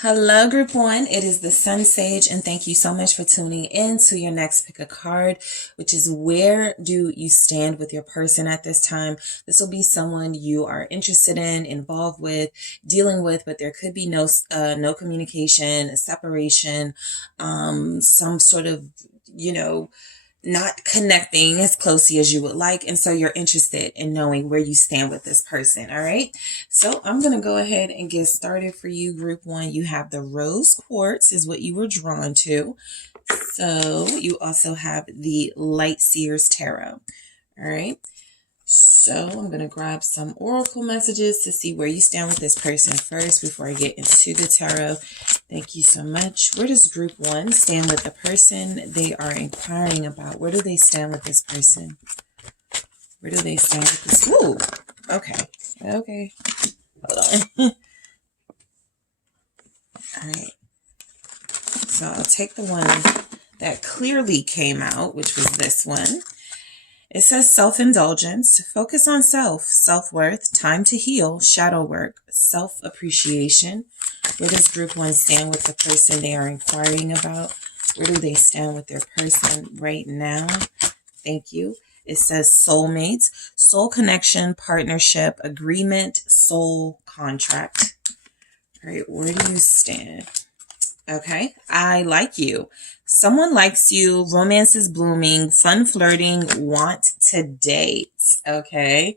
Hello, group one. It is the SunSage, and thank you so much for tuning in to your next pick a card, which is where do you stand with your person at this time? This will be someone you are interested in, involved with, dealing with, but there could be no communication, a separation, some sort of, not connecting as closely as you would like. And so you're interested in knowing where you stand with this person. All right. So I'm going to go ahead and get started for you. Group one, you have the rose quartz is what you were drawn to. So you also have the light seers tarot. All right. So I'm going to grab some oracle messages to see where you stand with this person first before I get into the tarot. Thank you so much. Where does group one stand with the person they are inquiring about? Where do they stand with this person? Where do they stand with this? Ooh, okay. Okay. Hold on. All right. So I'll take the one that clearly came out, which was this one. It says self-indulgence, focus on self, self-worth, time to heal, shadow work, self-appreciation. Where does group one stand with the person they are inquiring about? Where do they stand with their person right now? Thank you. It says soulmates, soul connection, partnership, agreement, soul contract. All right, where do you stand? Okay, I like you. Someone likes you, romance is blooming, fun flirting, want to date. Okay.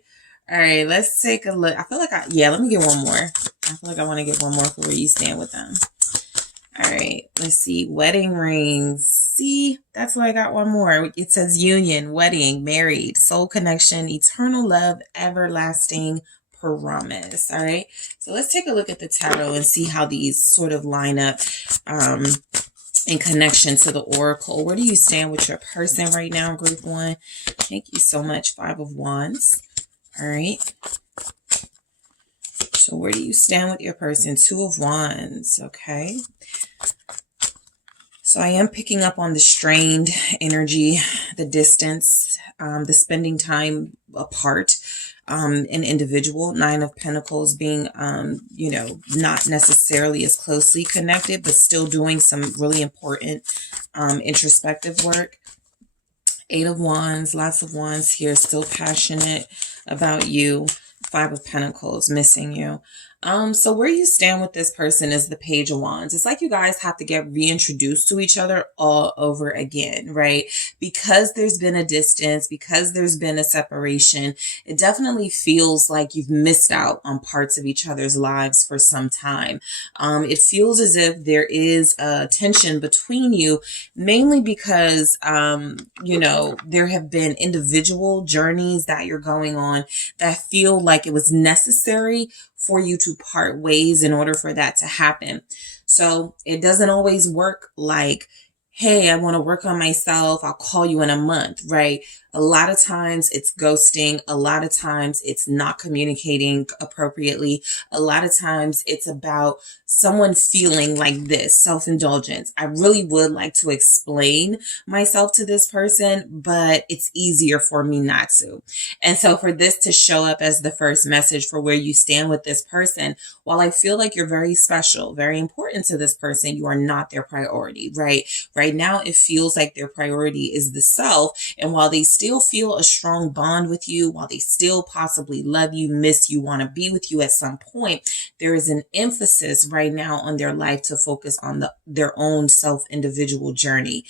All right, let's take a look. I feel like let me get one more. I feel like I want to get one more for where you stand with them. All right, let's see. Wedding rings. See, that's why I got one more. It says union, wedding, married, soul connection, eternal love, everlasting promise. All right, so let's take a look at the tarot and see how these sort of line up in connection to the oracle. Where do you stand with your person right now, group one? Thank you so much. 5 of Wands. All right. So where do you stand with your person? 2 of Wands. Okay. So I am picking up on the strained energy, the distance, the spending time apart, an individual. 9 of Pentacles being, not necessarily as closely connected, but still doing some really important introspective work. 8 of Wands, lots of Wands here, still passionate about you. 5 of Pentacles, missing you. So where you stand with this person is the Page of Wands. It's like you guys have to get reintroduced to each other all over again, right? Because there's been a distance, because there's been a separation, it definitely feels like you've missed out on parts of each other's lives for some time. It feels as if there is a tension between you, mainly because, there have been individual journeys that you're going on that feel like it was necessary for you to part ways in order for that to happen. So it doesn't always work like, hey, I want to work on myself, I'll call you in a month, right? A lot of times it's ghosting. A lot of times it's not communicating appropriately. A lot of times it's about someone feeling like this, self-indulgence. I really would like to explain myself to this person, but it's easier for me not to. And so for this to show up as the first message for where you stand with this person, while I feel like you're very special, very important to this person, you are not their priority, right? Right now, it feels like their priority is the self. And while they still feel a strong bond with you, while they still possibly love you, miss you, want to be with you at some point, there is an emphasis right now on their life to focus on their own self-individual journey.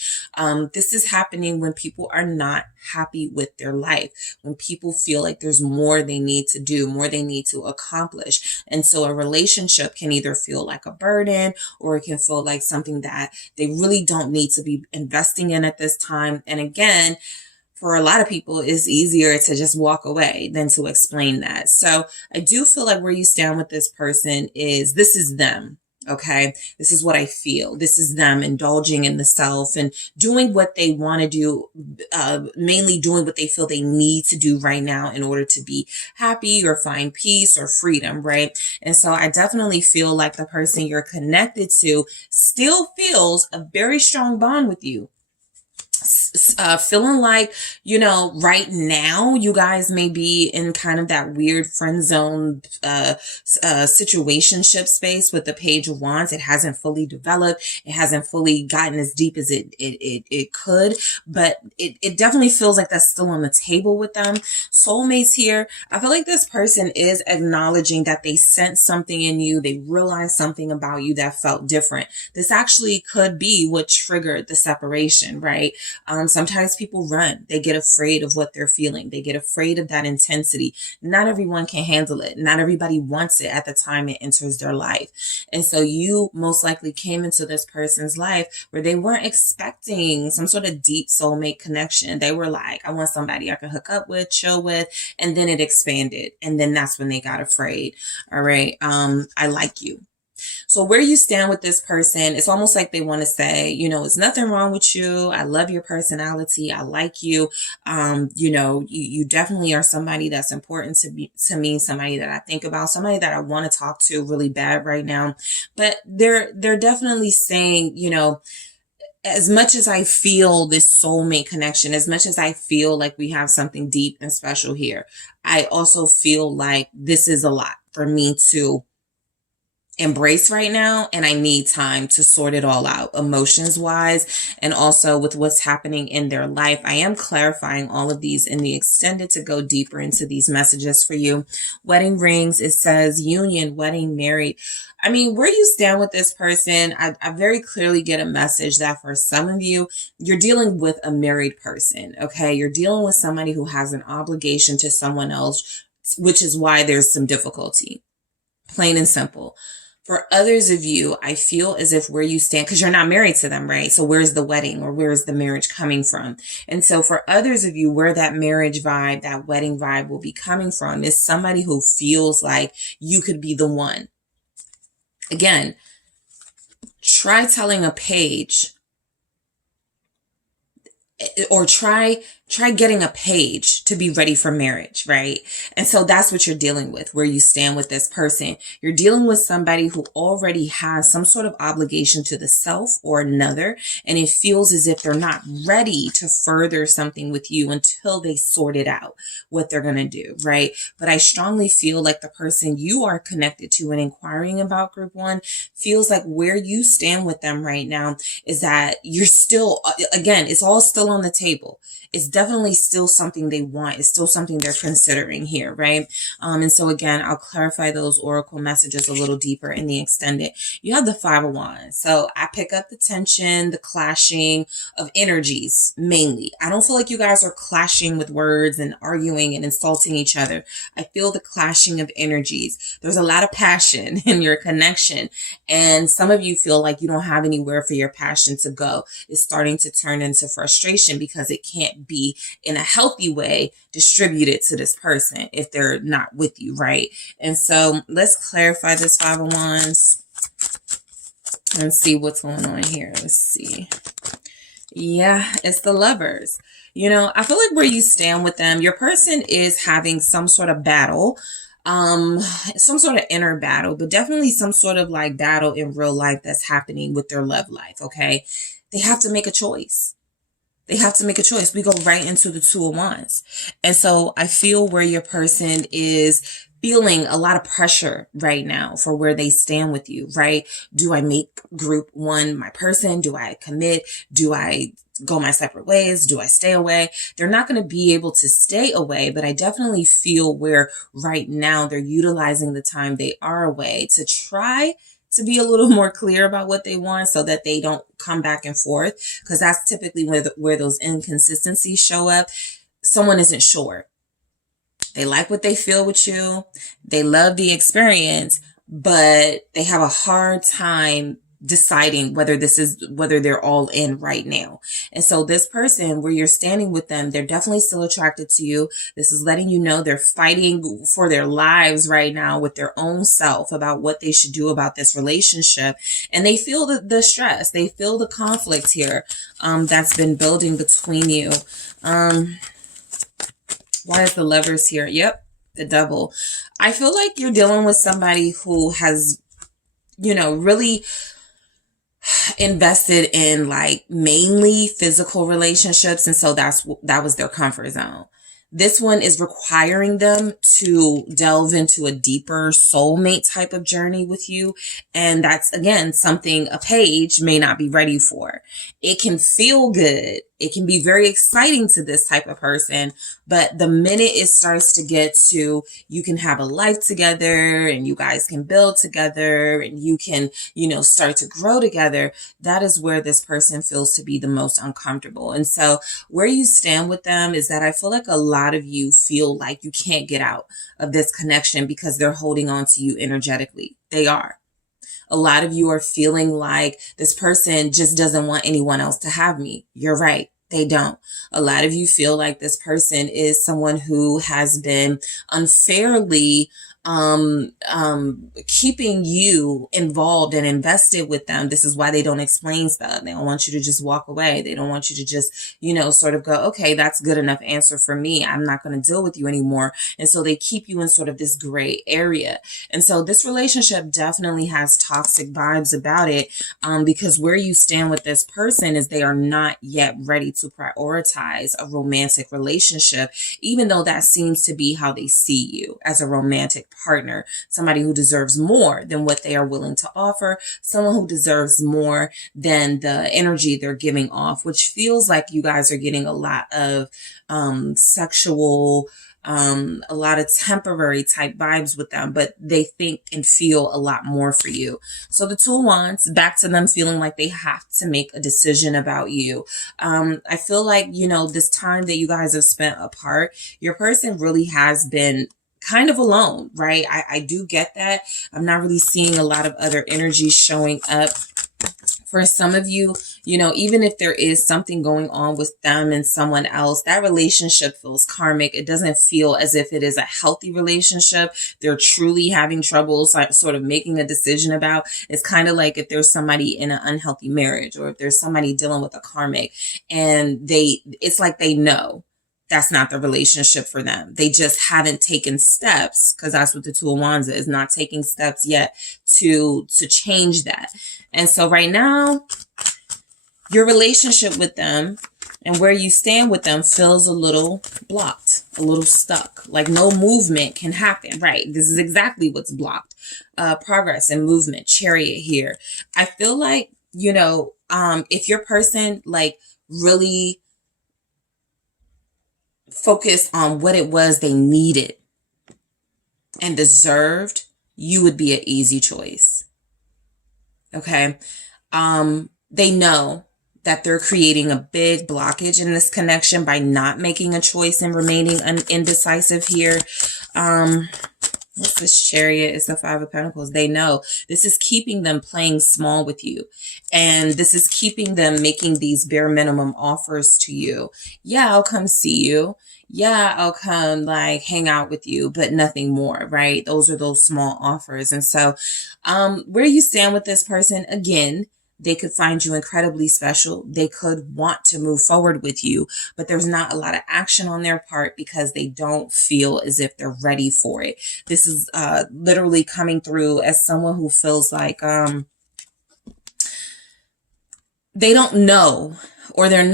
This is happening when people are not happy with their life, when people feel like there's more they need to do, more they need to accomplish. And so a relationship can either feel like a burden, or it can feel like something that they really don't need to be investing in at this time. And again, for a lot of people, it's easier to just walk away than to explain that. So I do feel like where you stand with this person is, this is them. Okay, this is what I feel. This is them indulging in the self and doing what they want to do, mainly doing what they feel they need to do right now in order to be happy or find peace or freedom, right? And so I definitely feel like the person you're connected to still feels a very strong bond with you. feeling like, you know, right now you guys may be in kind of that weird friend zone situationship space with the Page of Wands. It hasn't fully developed. It hasn't fully gotten as deep as it could, but it definitely feels like that's still on the table with them. Soulmates here. I feel like this person is acknowledging that they sensed something in you. They realized something about you that felt different. This actually could be what triggered the separation, right? Sometimes people run. They get afraid of what they're feeling. They get afraid of that intensity. Not everyone can handle it. Not everybody wants it at the time it enters their life. And so you most likely came into this person's life where they weren't expecting some sort of deep soulmate connection. They were like, I want somebody I can hook up with, chill with, and then it expanded. And then that's when they got afraid. All right. I like you. So where you stand with this person, it's almost like they want to say, you know, there's nothing wrong with you. I love your personality. I like you. You know, you definitely are somebody that's important to me, somebody that I think about, somebody that I want to talk to really bad right now. But they're definitely saying, you know, as much as I feel this soulmate connection, as much as I feel like we have something deep and special here, I also feel like this is a lot for me to embrace right now, and I need time to sort it all out emotions wise, and also with what's happening in their life. I am clarifying all of these in the extended to go deeper into these messages for you. Wedding rings, it says union, wedding, married. I mean, where you stand with this person, I very clearly get a message that for some of you, you're dealing with a married person, okay? You're dealing with somebody who has an obligation to someone else, which is why there's some difficulty, plain and simple. For others of you, I feel as if where you stand, because you're not married to them, right? So where's the wedding or where's the marriage coming from? And so for others of you, where that marriage vibe, that wedding vibe will be coming from is somebody who feels like you could be the one. Again, try telling a page, or try getting a page to be ready for marriage, right? And so that's what you're dealing with, where you stand with this person. You're dealing with somebody who already has some sort of obligation to the self or another, and it feels as if they're not ready to further something with you until they sort it out, what they're going to do, right? But I strongly feel like the person you are connected to and inquiring about group one feels like where you stand with them right now is that you're still, again, it's all still on the table. It's definitely still something they want. It's still something they're considering here, right? And so again, I'll clarify those oracle messages a little deeper in the extended. You have the Five of Wands. So I pick up the tension, the clashing of energies, mainly. I don't feel like you guys are clashing with words and arguing and insulting each other. I feel the clashing of energies. There's a lot of passion in your connection. And some of you feel like you don't have anywhere for your passion to go. It's starting to turn into frustration because it can't be in a healthy way distributed to this person if they're not with you, right? And so let's clarify this Five of Wands and see what's going on here. Let's see. Yeah, it's the Lovers. You know, I feel like where you stand with them, your person is having some sort of battle, some sort of inner battle, but definitely some sort of like battle in real life that's happening with their love life, okay? They have to make a choice. They have to make a choice. We go right into the Two of Wands. And so I feel where your person is feeling a lot of pressure right now for where they stand with you, right? Do I make group one my person? Do I commit? Do I go my separate ways? Do I stay away? They're not going to be able to stay away, but I definitely feel where right now they're utilizing the time they are away to try to be a little more clear about what they want so that they don't come back and forth, because that's typically where those inconsistencies show up. Someone isn't sure. They like what they feel with you. They love the experience, but they have a hard time deciding whether they're all in right now. And so this person, where you're standing with them, they're definitely still attracted to you. This is letting you know they're fighting for their lives right now with their own self about what they should do about this relationship. And they feel the stress. They feel the conflict here that's been building between you. Why is the Lovers here? Yep, the Devil. I feel like you're dealing with somebody who has, you know, really invested in like mainly physical relationships. And so that was their comfort zone. This one is requiring them to delve into a deeper soulmate type of journey with you. And that's, again, something a page may not be ready for. It can feel good. It can be very exciting to this type of person. But the minute it starts to get to, you can have a life together and you guys can build together and you can, start to grow together, that is where this person feels to be the most uncomfortable. And so where you stand with them is that I feel like a lot of you feel like you can't get out of this connection because they're holding on to you energetically. They are. A lot of you are feeling like this person just doesn't want anyone else to have me. You're right. They don't. A lot of you feel like this person is someone who has been unfairly keeping you involved and invested with them. This is why they don't explain stuff. They don't want you to just walk away. They don't want you to just, sort of go, okay, that's good enough answer for me. I'm not going to deal with you anymore. And so they keep you in sort of this gray area. And so this relationship definitely has toxic vibes about it, because where you stand with this person is they are not yet ready to prioritize a romantic relationship, even though that seems to be how they see you, as a romantic partner, somebody who deserves more than what they are willing to offer, someone who deserves more than the energy they're giving off, which feels like you guys are getting a lot of sexual, a lot of temporary type vibes with them, but they think and feel a lot more for you. So the Two of Wands, back to them feeling like they have to make a decision about you. I feel like, this time that you guys have spent apart, your person really has been kind of alone, right? I do get that. I'm not really seeing a lot of other energies showing up. For some of you, even if there is something going on with them and someone else, that relationship feels karmic. It doesn't feel as if it is a healthy relationship. They're truly having troubles, like sort of making a decision about. It's kind of like if there's somebody in an unhealthy marriage, or if there's somebody dealing with a karmic, and it's like they know that's not the relationship for them. They just haven't taken steps, because that's what the Two of Wands is, not taking steps yet to change that. And so right now, your relationship with them and where you stand with them feels a little blocked, a little stuck, like no movement can happen, right? This is exactly what's blocked. Progress and movement, Chariot here. I feel like, if your person like really focused on what it was they needed and deserved, you would be an easy choice. Okay. They know that they're creating a big blockage in this connection by not making a choice and remaining indecisive here. What's this Chariot? It's the Five of Pentacles. They know this is keeping them playing small with you. And this is keeping them making these bare minimum offers to you. Yeah, I'll come see you. Yeah, I'll come like hang out with you, but nothing more, right? Those are those small offers. And so where you stand with this person, again, they could find you incredibly special. They could want to move forward with you, but there's not a lot of action on their part because they don't feel as if they're ready for it. This is literally coming through as someone who feels like they don't know, or they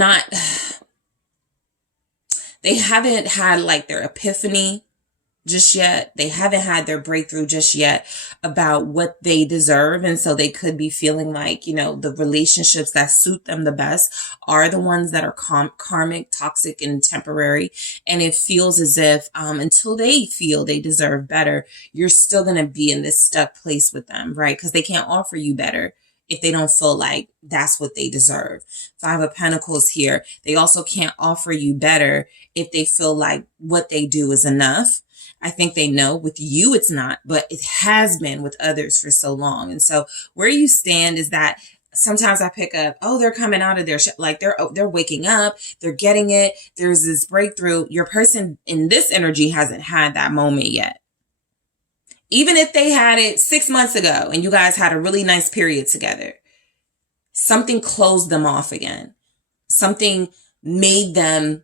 haven't had like their epiphany just yet. They haven't had their breakthrough just yet about what they deserve. And so they could be feeling like, the relationships that suit them the best are the ones that are karmic, toxic, and temporary. And it feels as if until they feel they deserve better, you're still going to be in this stuck place with them, right? Because they can't offer you better if they don't feel like that's what they deserve. Five of Pentacles here. They also can't offer you better if they feel like what they do is enough. I think they know with you it's not, but it has been with others for so long. And so where you stand is that sometimes I pick up, oh, they're coming out of their like they're waking up, they're getting it. There's this breakthrough. Your person in this energy hasn't had that moment yet. Even if they had it 6 months ago and you guys had a really nice period together, something closed them off again. Something made them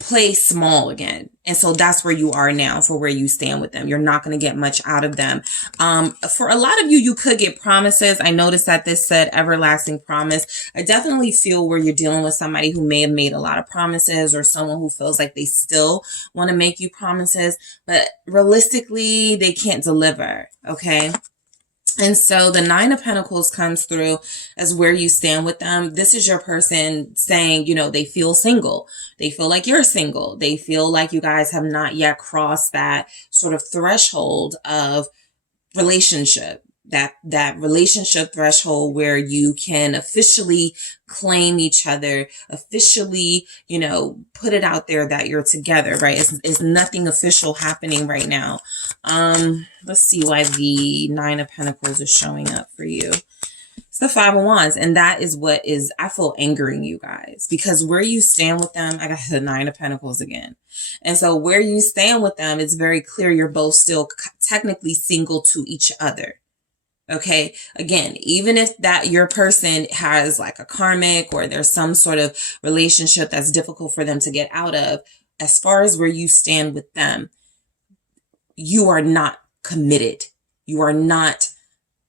play small again. And so that's where you are now for where you stand with them. You're not going to get much out of them. For a lot of you, you could get promises. I noticed that this said everlasting promise. I definitely feel where you're dealing with somebody who may have made a lot of promises, or someone who feels like they still want to make you promises, but realistically, they can't deliver. Okay. And so the Nine of Pentacles comes through as where you stand with them. This is your person saying, you know, they feel single. They feel like you're single. They feel like you guys have not yet crossed that sort of threshold of relationship. That relationship threshold where you can officially claim each other, officially, you know, put it out there that you're together, right? It's nothing official happening right now. Let's see why the Nine of Pentacles is showing up for you. It's the Five of Wands, and that is what is, I feel, angering you guys, because where you stand with them, I got the Nine of Pentacles again. And so where you stand with them, it's very clear you're both still technically single to each other. Okay. Again, even if that your person has like a karmic, or there's some sort of relationship that's difficult for them to get out of, as far as where you stand with them, you are not committed. You are not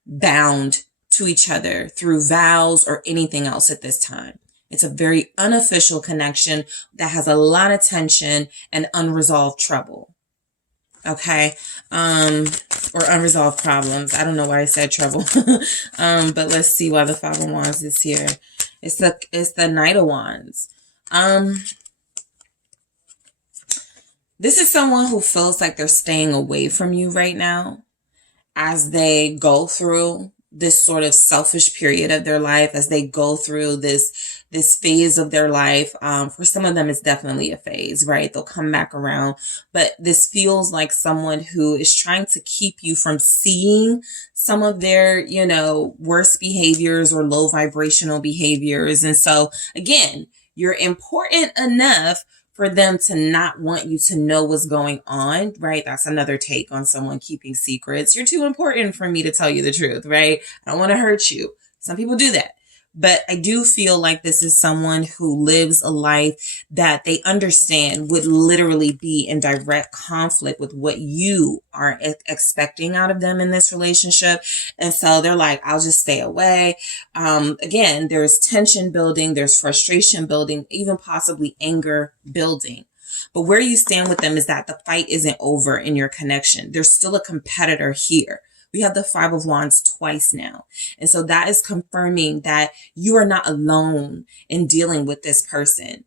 bound to each other through vows or anything else at this time. It's a very unofficial connection that has a lot of tension and unresolved trouble. Okay. Or unresolved problems. I don't know why I said trouble. But let's see why the Five of Wands is here. It's the Knight of Wands. This is someone who feels like they're staying away from you right now as they go through this sort of selfish period of their life, as they go through this phase of their life. For some of them, it's definitely a phase, right? They'll come back around, but this feels like someone who is trying to keep you from seeing some of their, you know, worst behaviors or low vibrational behaviors. And so again, you're important enough for them to not want you to know what's going on, right? That's another take on someone keeping secrets. You're too important for me to tell you the truth, right? I don't want to hurt you. Some people do that. But I do feel like this is someone who lives a life that they understand would literally be in direct conflict with what you are expecting out of them in this relationship. And so they're like, I'll just stay away. Again, there's tension building, there's frustration building, even possibly anger building. But where you stand with them is that the fight isn't over in your connection. There's still a competitor here. We have the Five of Wands twice now. And so that is confirming that you are not alone in dealing with this person.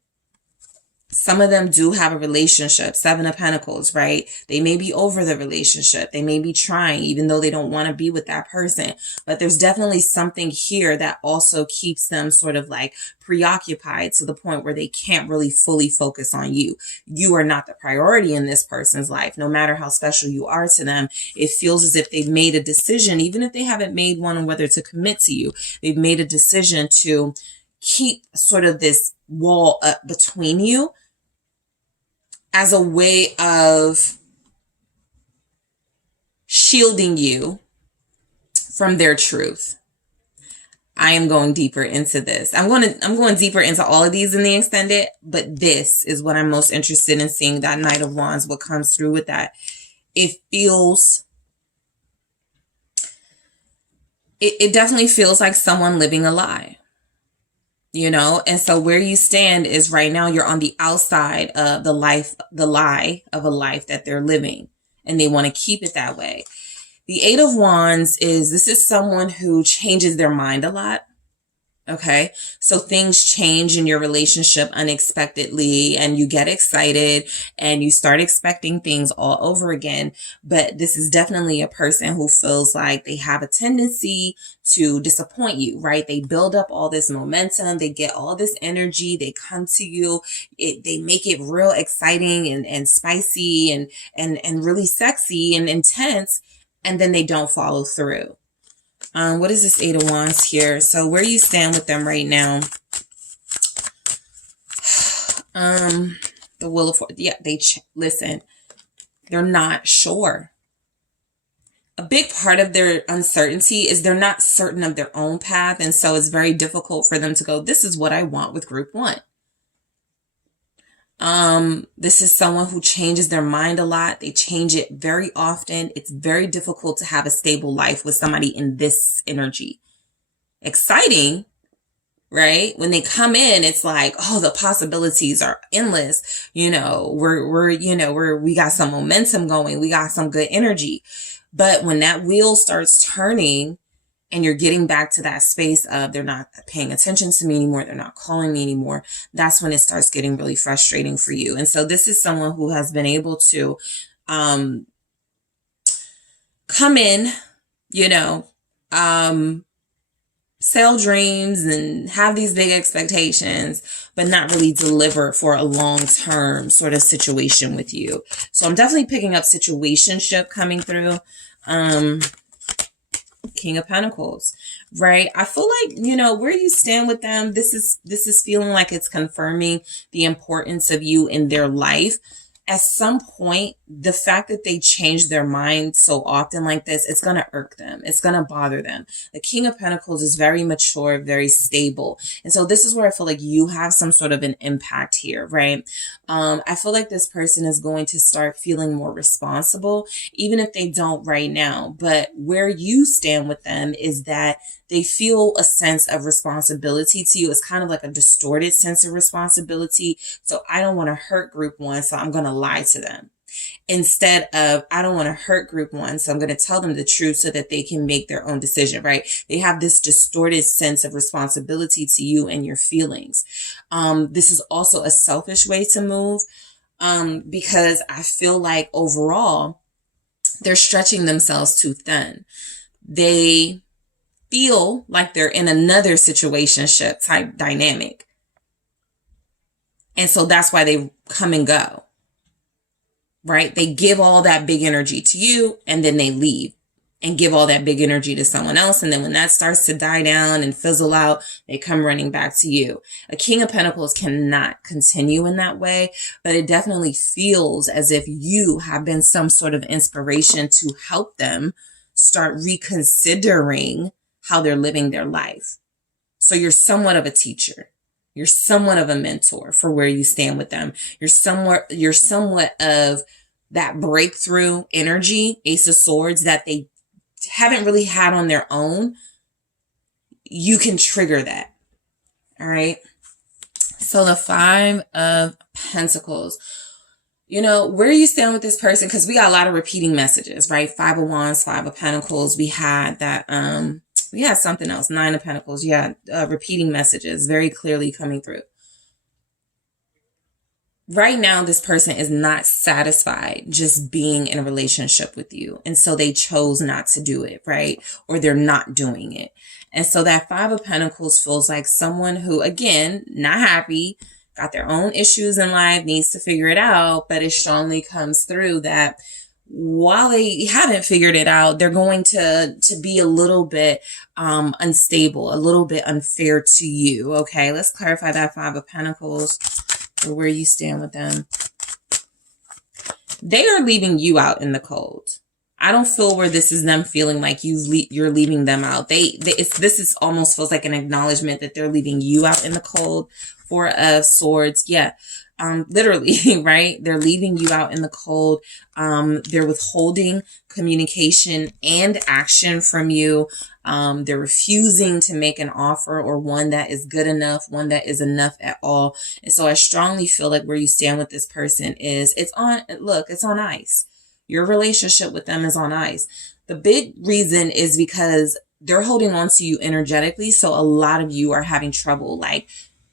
Some of them do have a relationship, Seven of Pentacles, right? They may be over the relationship. They may be trying, even though they don't want to be with that person. But there's definitely something here that also keeps them sort of like preoccupied to the point where they can't really fully focus on you. You are not the priority in this person's life. No matter how special you are to them, it feels as if they've made a decision, even if they haven't made one on whether to commit to you. They've made a decision to keep sort of this wall up between you as a way of shielding you from their truth. I am going deeper into this. I'm going deeper into all of these in the extended, but this is what I'm most interested in seeing, that Knight of Wands, what comes through with that. It definitely feels like someone living a lie. You know, and so where you stand is right now you're on the outside of the lie of a life that they're living, and they want to keep it that way. The Eight of Wands this is someone who changes their mind a lot. Okay. So things change in your relationship unexpectedly, and you get excited and you start expecting things all over again. But this is definitely a person who feels like they have a tendency to disappoint you, right? They build up all this momentum. They get all this energy. They come to you. They make it real exciting and spicy and really sexy and intense. And then they don't follow through. What is this Eight of Wands here? So where you stand with them right now? The Wheel of Fortune. Yeah, listen. They're not sure. A big part of their uncertainty is they're not certain of their own path, and so it's very difficult for them to go, this is what I want with group one. This is someone who changes their mind a lot. They change it very often. It's very difficult to have a stable life with somebody in this energy. Exciting, right? When they come in, it's like, oh, the possibilities are endless. You know, we got some momentum going. We got some good energy. But when that wheel starts turning and you're getting back to that space of they're not paying attention to me anymore, they're not calling me anymore, that's when it starts getting really frustrating for you. And so this is someone who has been able to come in, you know, sell dreams and have these big expectations, but not really deliver for a long-term sort of situation with you. So I'm definitely picking up situationship coming through. King of Pentacles, right? I feel like, you know, where you stand with them, this is feeling like it's confirming the importance of you in their life. At some point, the fact that they change their mind so often like this, it's going to irk them. It's going to bother them. The King of Pentacles is very mature, very stable. And so this is where I feel like you have some sort of an impact here, right? I feel like this person is going to start feeling more responsible, even if they don't right now. But where you stand with them is that they feel a sense of responsibility to you. It's kind of like a distorted sense of responsibility. So I don't want to hurt group one, so I'm going to lie to them. Instead of, I don't want to hurt group one, so I'm going to tell them the truth so that they can make their own decision, right? They have this distorted sense of responsibility to you and your feelings. This is also a selfish way to move, because I feel like overall, they're stretching themselves too thin. They feel like they're in another situationship type dynamic. And so that's why they come and go, right? They give all that big energy to you and then they leave and give all that big energy to someone else. And then when that starts to die down and fizzle out, they come running back to you. A King of Pentacles cannot continue in that way, but it definitely feels as if you have been some sort of inspiration to help them start reconsidering how they're living their life. So you're somewhat of a teacher. You're somewhat of a mentor for where you stand with them. You're somewhat of that breakthrough energy, Ace of Swords, that they haven't really had on their own. You can trigger that. All right. So the Five of Pentacles. You know, where you stand with this person, because we got a lot of repeating messages, right? Five of Wands, Five of Pentacles. We had that, we had something else, Nine of Pentacles. Yeah, repeating messages very clearly coming through. Right now, this person is not satisfied just being in a relationship with you. And so they chose not to do it, right? Or they're not doing it. And so that Five of Pentacles feels like someone who, again, not happy, got their own issues in life, needs to figure it out, but it strongly comes through that while they haven't figured it out, they're going to be a little bit unstable, a little bit unfair to you. Okay, let's clarify that Five of Pentacles for where you stand with them. They are leaving you out in the cold. I don't feel where this is them feeling like you're leaving them out. This is almost feels like an acknowledgement that they're leaving you out in the cold. Four of Swords. Yeah. Literally, right? They're leaving you out in the cold. They're withholding communication and action from you. They're refusing to make an offer or one that is good enough, one that is enough at all. And so I strongly feel like where you stand with this person is it's on ice. Your relationship with them is on ice. The big reason is because they're holding on to you energetically. So a lot of you are having trouble, like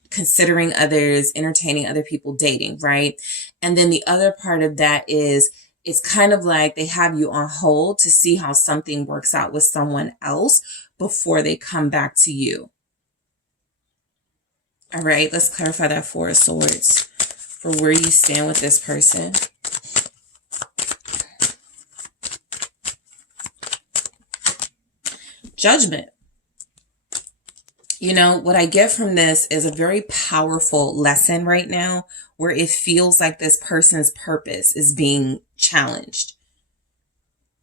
considering others, entertaining other people, dating, right? And then the other part of that is it's kind of like they have you on hold to see how something works out with someone else before they come back to you. All right, let's clarify that Four of Swords for where you stand with this person. Judgment. You know, what I get from this is a very powerful lesson right now where it feels like this person's purpose is being challenged.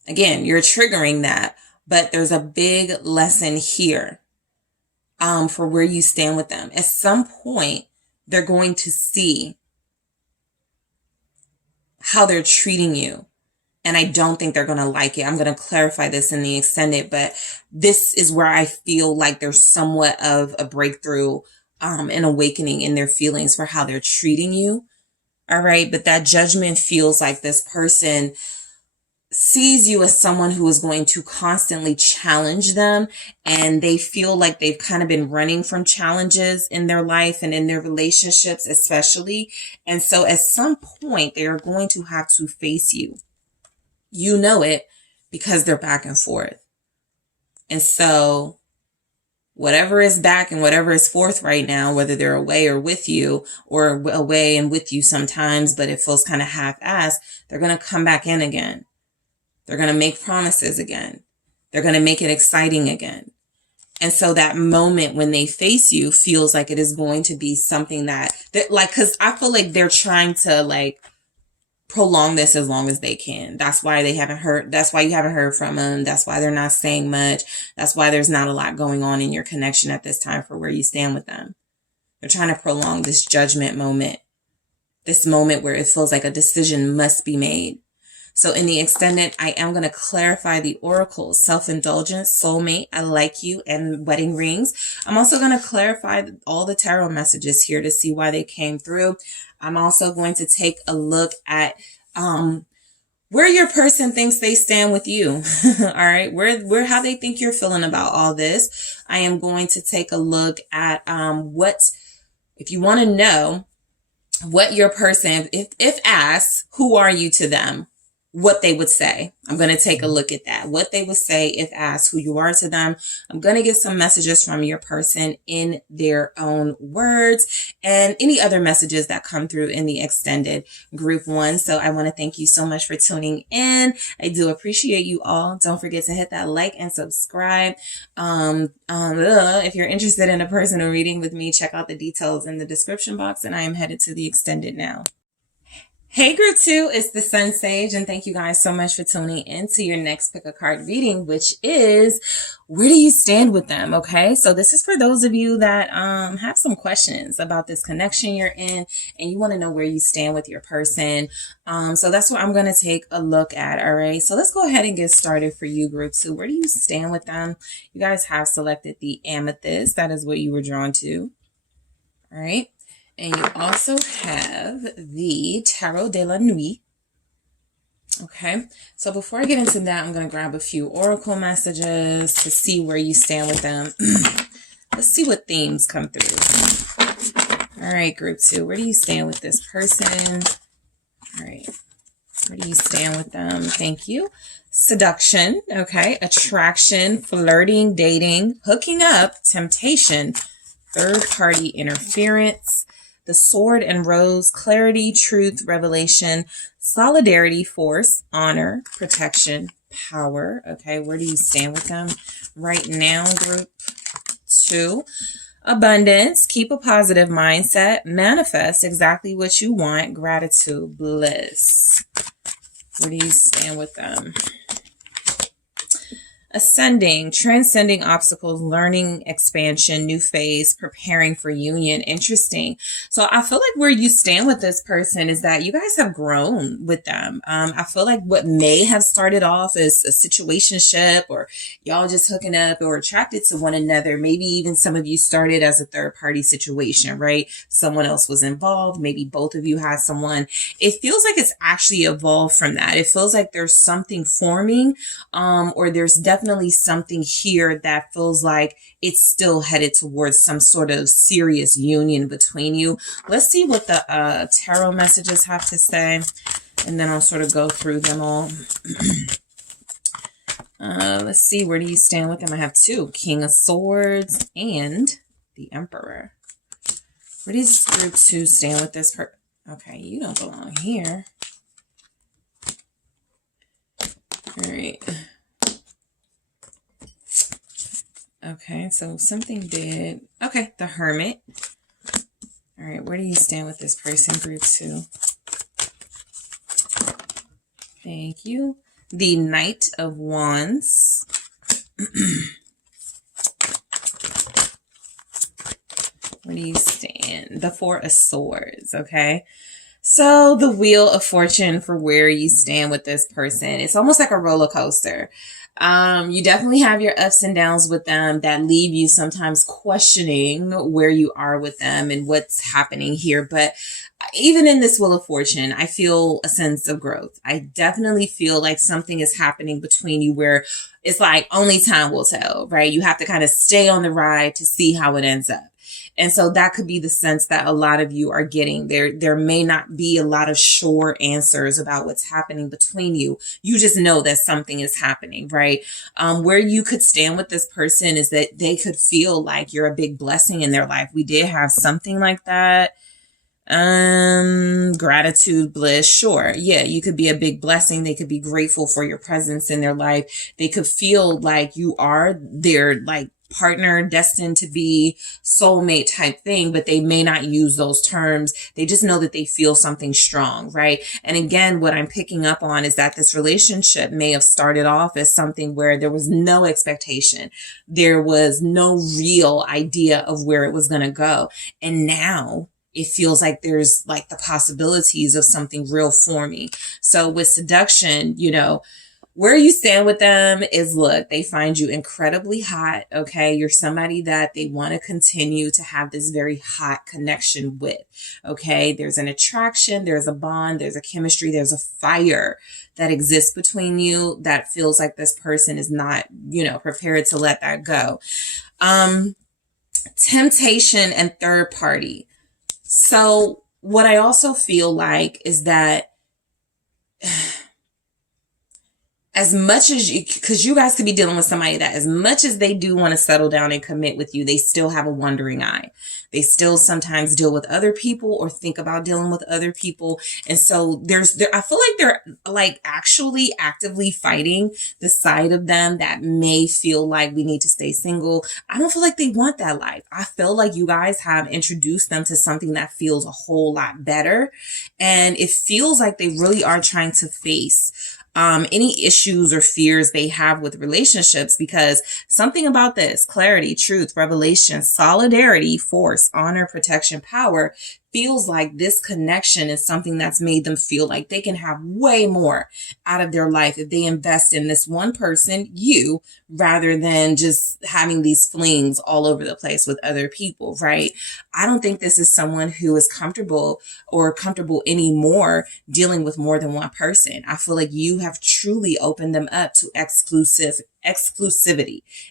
Again, you're triggering that, but there's a big lesson here for where you stand with them. At some point, they're going to see how they're treating you. And I don't think they're going to like it. I'm going to clarify this in the extended, but this is where I feel like there's somewhat of a breakthrough, an awakening in their feelings for how they're treating you. All right. But that judgment feels like this person sees you as someone who is going to constantly challenge them, and they feel like they've kind of been running from challenges in their life and in their relationships, especially. And so at some point, they are going to have to face you. You know it because they're back and forth. And so whatever is back and whatever is forth right now, whether they're away or with you, or away and with you sometimes, but it feels kind of half-assed, they're going to come back in again. They're going to make promises again. They're going to make it exciting again. And so that moment when they face you feels like it is going to be something that like, because I feel like they're trying to like prolong this as long as they can. That's why they haven't heard. That's why you haven't heard from them. That's why they're not saying much. That's why there's not a lot going on in your connection at this time for where you stand with them. They're trying to prolong this judgment moment, this moment where it feels like a decision must be made. So in the extended, I am going to clarify the oracles: self-indulgence, soulmate, I like you, and wedding rings. I'm also going to clarify all the tarot messages here to see why they came through. I'm also going to take a look at where your person thinks they stand with you. All right, where how they think you're feeling about all this. I am going to take a look at if you want to know what your person, if asked, who are you to them, what they would say. I'm going to take a look at that. What they would say if asked who you are to them. I'm going to get some messages from your person in their own words, and any other messages that come through in the extended group one. So I want to thank you so much for tuning in. I do appreciate you all. Don't forget to hit that like and subscribe. If you're interested in a personal reading with me, check out the details in the description box, and I am headed to the extended now. Hey group 2, it's the SunSage, and thank you guys so much for tuning in to your next pick a card reading, which is, where do you stand with them? Okay, so this is for those of you that have some questions about this connection you're in, and you want to know where you stand with your person. So that's what I'm going to take a look at. All right, so let's go ahead and get started for you group 2. Where do you stand with them? You guys have selected the amethyst. That is what you were drawn to. All right. And you also have the Tarot de la Nuit. Okay, so before I get into that, I'm going to grab a few oracle messages to see where you stand with them. Let's see what themes come through. All right, group 2, where do you stand with this person? All right, where do you stand with them? Thank you. Seduction, okay, attraction, flirting, dating, hooking up, temptation, third-party interference, the sword and rose, clarity, truth, revelation, solidarity, force, honor, protection, power. Okay, where do you stand with them right now, group 2? Abundance, keep a positive mindset, manifest exactly what you want, gratitude, bliss. Where do you stand with them? Ascending, transcending obstacles, learning, expansion, new phase, preparing for union. Interesting. So I feel like where you stand with this person is that you guys have grown with them. I feel like what may have started off as a situationship, or y'all just hooking up or attracted to one another. Maybe even some of you started as a third party situation, right? Someone else was involved. Maybe both of you had someone. It feels like it's actually evolved from that. It feels like there's something forming, or there's definitely something here that feels like it's still headed towards some sort of serious union between you. Let's see what the tarot messages have to say, and then I'll sort of go through them all. Let's see, where do you stand with them? I have 2, King of Swords and the Emperor. Where does group 2 stand with this person? Okay, you don't belong here. All right. Okay, so something did. Okay, the Hermit. All right, where do you stand with this person, group 2? Thank you. The Knight of Wands. Where do you stand? The Four of Swords, okay? So the wheel of fortune for where you stand with this person, it's almost like a roller coaster. You definitely have your ups and downs with them that leave you sometimes questioning where you are with them and what's happening here. But even in this wheel of fortune, I feel a sense of growth. I definitely feel like something is happening between you where it's like only time will tell, right? You have to kind of stay on the ride to see how it ends up. And so that could be the sense that a lot of you are getting. There may not be a lot of sure answers about what's happening between you. You just know that something is happening, right? Where you could stand with this person is that they could feel like you're a big blessing in their life. We did have something like that. Gratitude, bliss, sure. Yeah, you could be a big blessing. They could be grateful for your presence in their life. They could feel like you are their like partner, destined to be soulmate type thing, but they may not use those terms. They just know that they feel something strong, right? And again, what I'm picking up on is that this relationship may have started off as something where there was no expectation. There was no real idea of where it was going to go. And now it feels like there's like the possibilities of something real forming. So with seduction, you know, where you stand with them is, look, they find you incredibly hot. Okay. You're somebody that they want to continue to have this very hot connection with. Okay. There's an attraction, there's a bond, there's a chemistry, there's a fire that exists between you that feels like this person is not, you know, prepared to let that go. Temptation and third party. So what I also feel like is that as much as you, because you guys could be dealing with somebody that as much as they do want to settle down and commit with you, they still have a wandering eye. They still sometimes deal with other people or think about dealing with other people. And so I feel like they're like actually actively fighting the side of them that may feel like we need to stay single. I don't feel like they want that life. I feel like you guys have introduced them to something that feels a whole lot better. And it feels like they really are trying to face any issues or fears they have with relationships, because something about this clarity, truth, revelation, solidarity, force, honor, protection, power feels like this connection is something that's made them feel like they can have way more out of their life if they invest in this one person, you, rather than just having these flings all over the place with other people, right? I don't think this is someone who is comfortable anymore dealing with more than one person. I feel like you have truly opened them up to exclusivity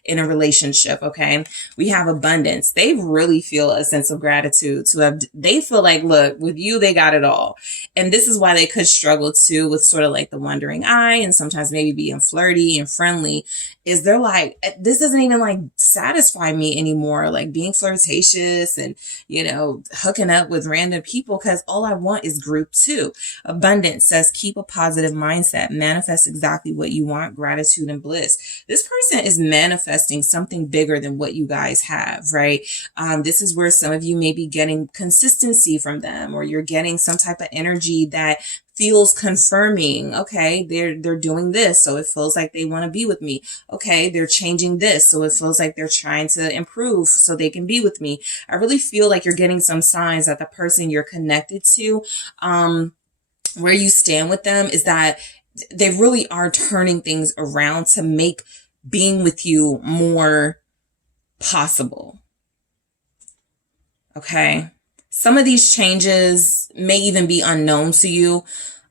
in a relationship. Okay. We have abundance. They really feel a sense of gratitude they feel like, look, with you, they got it all. And this is why they could struggle too with sort of like the wandering eye and sometimes maybe being flirty and friendly, is they're like, this doesn't even like satisfy me anymore. Like being flirtatious and, you know, hooking up with random people, because all I want is group two. Abundance says keep a positive mindset, manifest exactly what you want, gratitude and bliss. This person is manifesting something bigger than what you guys have, right? This is where some of you may be getting consistency from them, or you're getting some type of energy that feels confirming. Okay, they're doing this, so it feels like they want to be with me. Okay, they're changing this, so it feels like they're trying to improve so they can be with me. I really feel like you're getting some signs that the person you're connected to, where you stand with them, is that they really are turning things around to make being with you more possible. Okay. Some of these changes may even be unknown to you.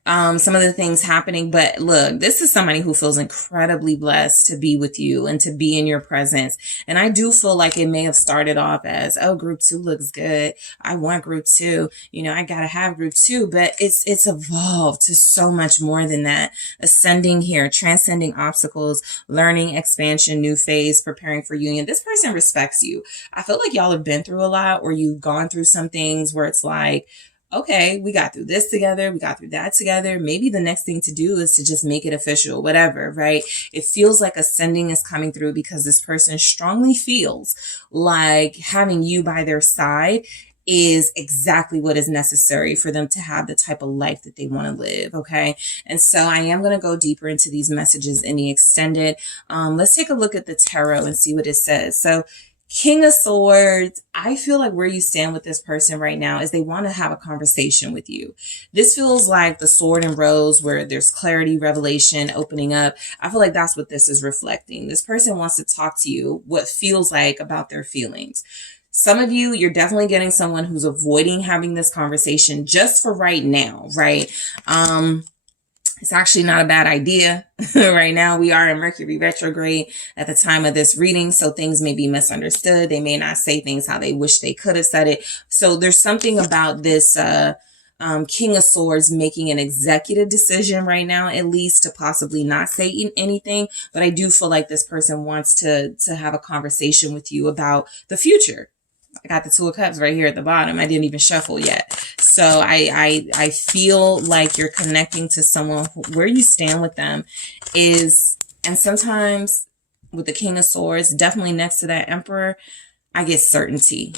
Some of the things happening, but look, this is somebody who feels incredibly blessed to be with you and to be in your presence. And I do feel like it may have started off as, oh, group two looks good. I want group two. You know, I gotta have group two, but it's evolved to so much more than that. Ascending here, transcending obstacles, learning, expansion, new phase, preparing for union. This person respects you. I feel like y'all have been through a lot, or you've gone through some things where it's like, okay, we got through this together. We got through that together. Maybe the next thing to do is to just make it official, whatever, right? It feels like ascending is coming through because this person strongly feels like having you by their side is exactly what is necessary for them to have the type of life that they want to live. Okay. And so I am going to go deeper into these messages in the extended. Let's take a look at the tarot and see what it says. So King of Swords, I feel like where you stand with this person right now is they want to have a conversation with you. This feels like the Sword and Rose where there's clarity, revelation, opening up. I feel like that's what this is reflecting. This person wants to talk to you what feels like about their feelings. Some of you, you're definitely getting someone who's avoiding having this conversation just for right now, right? It's actually not a bad idea. Right now, we are in Mercury retrograde at the time of this reading, so things may be misunderstood. They may not say things how they wish they could have said it. So there's something about this King of Swords making an executive decision right now, at least, to possibly not say anything. But I do feel like this person wants to have a conversation with you about the future. I got the Two of Cups right here at the bottom. I didn't even shuffle yet. So I feel like you're connecting to someone where you stand with them is, and sometimes with the King of Swords, definitely next to that Emperor, I get certainty.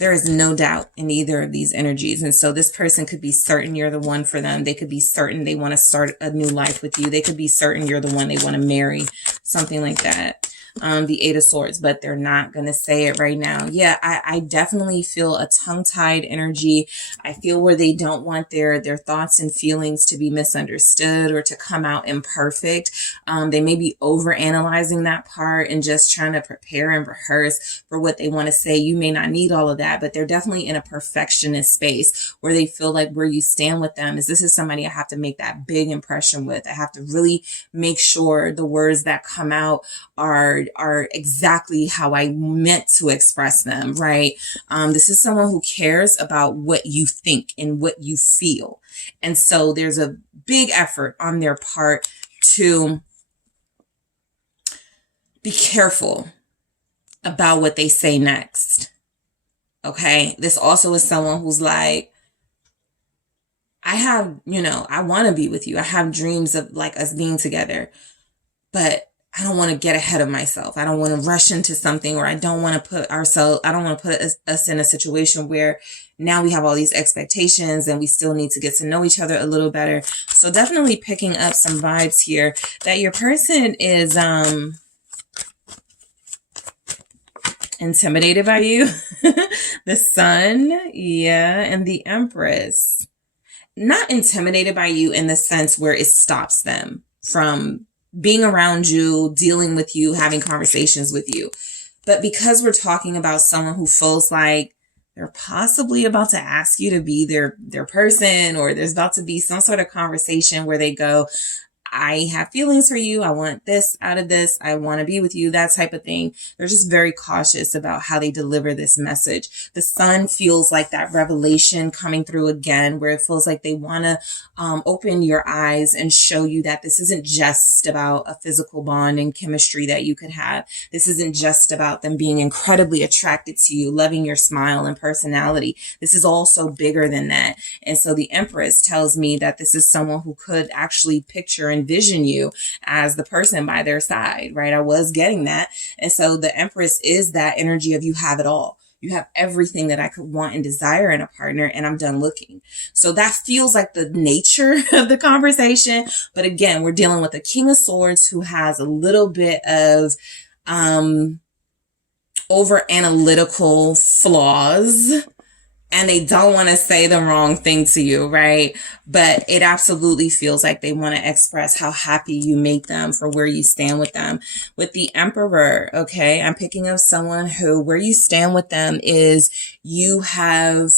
There is no doubt in either of these energies. And so this person could be certain you're the one for them. They could be certain they want to start a new life with you. They could be certain you're the one they want to marry, something like that. The Eight of Swords, but they're not going to say it right now. Yeah, I definitely feel a tongue-tied energy. I feel where they don't want their thoughts and feelings to be misunderstood or to come out imperfect. They may be overanalyzing that part and just trying to prepare and rehearse for what they want to say. You may not need all of that, but they're definitely in a perfectionist space where they feel like where you stand with them is this is somebody I have to make that big impression with. I have to really make sure the words that come out are exactly how I meant to express them, right? This is someone who cares about what you think and what you feel. And so there's a big effort on their part to be careful about what they say next. Okay? This also is someone who's like, I have, I want to be with you. I have dreams of like us being together, but I don't want to get ahead of myself. I don't want to rush into something, or I don't want to put us in a situation where now we have all these expectations and we still need to get to know each other a little better. So definitely picking up some vibes here that your person is intimidated by you. The Sun, yeah, and the Empress. Not intimidated by you in the sense where it stops them from being around you, dealing with you, having conversations with you. But because we're talking about someone who feels like they're possibly about to ask you to be their person, or there's about to be some sort of conversation where they go, I have feelings for you. I want this out of this. I want to be with you, that type of thing. They're just very cautious about how they deliver this message. The Sun feels like that revelation coming through again, where it feels like they want to open your eyes and show you that this isn't just about a physical bond and chemistry that you could have. This isn't just about them being incredibly attracted to you, loving your smile and personality. This is also bigger than that. And so the Empress tells me that this is someone who could actually picture and envision you as the person by their side, right? I was getting that. And so the Empress is that energy of you have it all. You have everything that I could want and desire in a partner, and I'm done looking. So that feels like the nature of the conversation. But again, we're dealing with a King of Swords who has a little bit of over analytical flaws. And they don't want to say the wrong thing to you, right? But it absolutely feels like they want to express how happy you make them for where you stand with them. With the Emperor, okay, I'm picking up someone who, where you stand with them is you have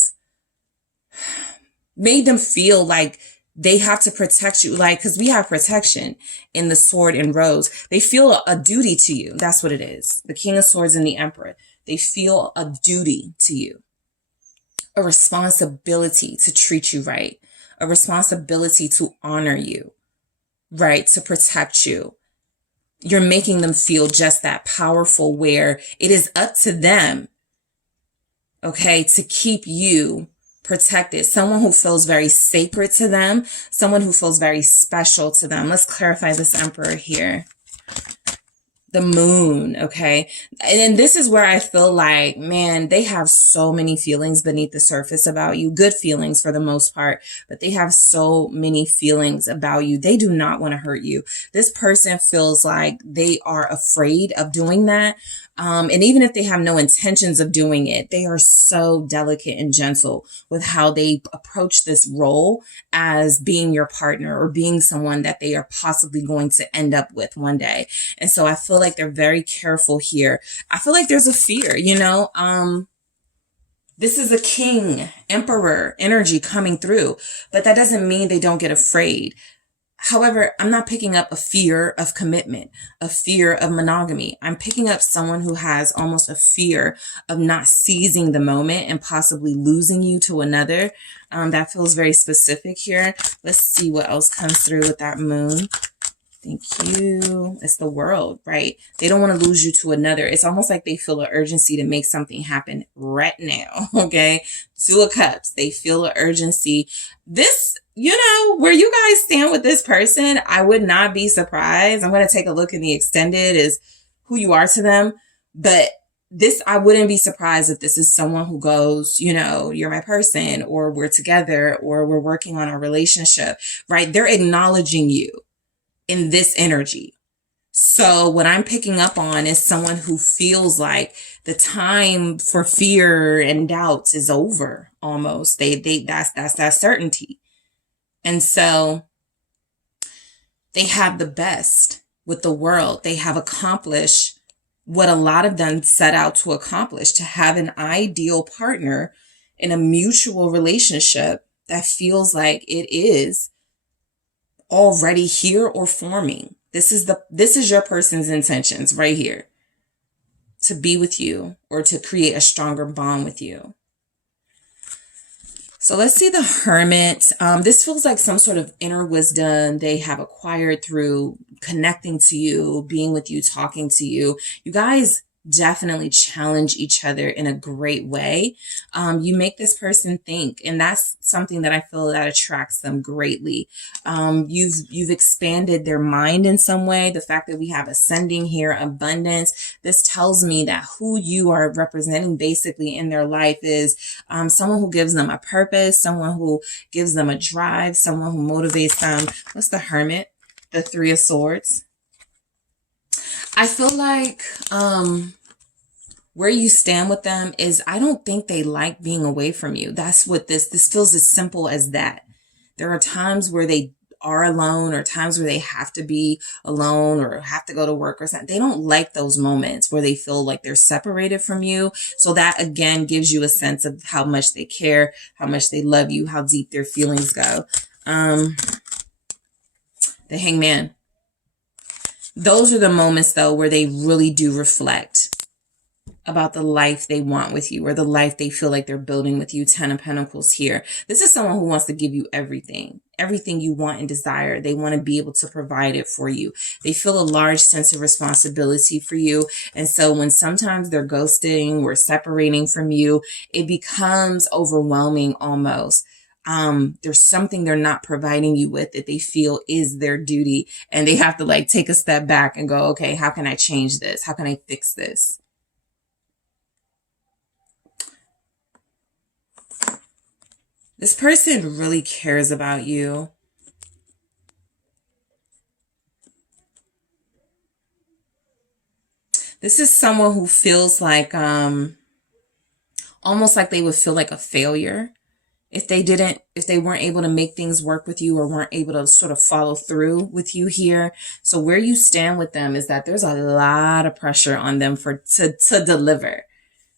made them feel like they have to protect you, like, because we have protection in the Sword and Rose. They feel a duty to you. That's what it is. The King of Swords and the Emperor. They feel a duty to you. A responsibility to treat you right, a responsibility to honor you, right? To protect you. You're making them feel just that powerful where it is up to them, okay, to keep you protected. Someone who feels very sacred to them, someone who feels very special to them. Let's clarify this Emperor here. The Moon, okay? And then this is where I feel like, man, they have so many feelings beneath the surface about you. Good feelings for the most part, but they have so many feelings about you. They do not want to hurt you. This person feels like they are afraid of doing that. And even if they have no intentions of doing it, they are so delicate and gentle with how they approach this role as being your partner or being someone that they are possibly going to end up with one day. And so I feel like they're very careful here. I feel like there's a fear, this is a king, emperor energy coming through, but that doesn't mean they don't get afraid. However, I'm not picking up a fear of commitment, a fear of monogamy. I'm picking up someone who has almost a fear of not seizing the moment and possibly losing you to another. That feels very specific here. Let's see what else comes through with that moon. Thank you. It's the world, right? They don't want to lose you to another. It's almost like they feel an urgency to make something happen right now, okay? Two of Cups. They feel an urgency. This, where you guys stand with this person, I would not be surprised. I'm going to take a look in the extended is who you are to them. But this, I wouldn't be surprised if this is someone who goes, you're my person, or we're together, or we're working on our relationship, right? They're acknowledging you in this energy. So what I'm picking up on is someone who feels like the time for fear and doubts is over almost. That's that certainty. And so they have the best with the world. They have accomplished what a lot of them set out to accomplish, to have an ideal partner in a mutual relationship that feels like it is already here or forming. This is your person's intentions right here, to be with you or to create a stronger bond with you. So let's see the Hermit. This feels like some sort of inner wisdom they have acquired through connecting to you, being with you, talking to you. You guys definitely challenge each other in a great way. You make this person think, and that's something that I feel that attracts them greatly. You've expanded their mind in some way. The fact that we have ascending here, abundance, this tells me that who you are representing basically in their life is someone who gives them a purpose, someone who gives them a drive, someone who motivates them. What's the Hermit? The Three of Swords. I feel like where you stand with them is, I don't think they like being away from you. That's what this feels as simple as that. There are times where they are alone, or times where they have to be alone or have to go to work or something. They don't like those moments where they feel like they're separated from you. So that again gives you a sense of how much they care, how much they love you, how deep their feelings go. The Hangman. Those are the moments, though, where they really do reflect about the life they want with you, or the life they feel like they're building with you. Ten of Pentacles here. This is someone who wants to give you everything you want and desire. They want to be able to provide it for you. They feel a large sense of responsibility for you. And so when sometimes they're ghosting or separating from you, it becomes overwhelming almost. There's something they're not providing you with that they feel is their duty, and they have to take a step back and go, okay, how can I change this? How can I fix this? This person really cares about you. This is someone who feels like, almost like they would feel like a failure if they weren't able to make things work with you, or weren't able to sort of follow through with you here. So where you stand with them is that there's a lot of pressure on them to deliver,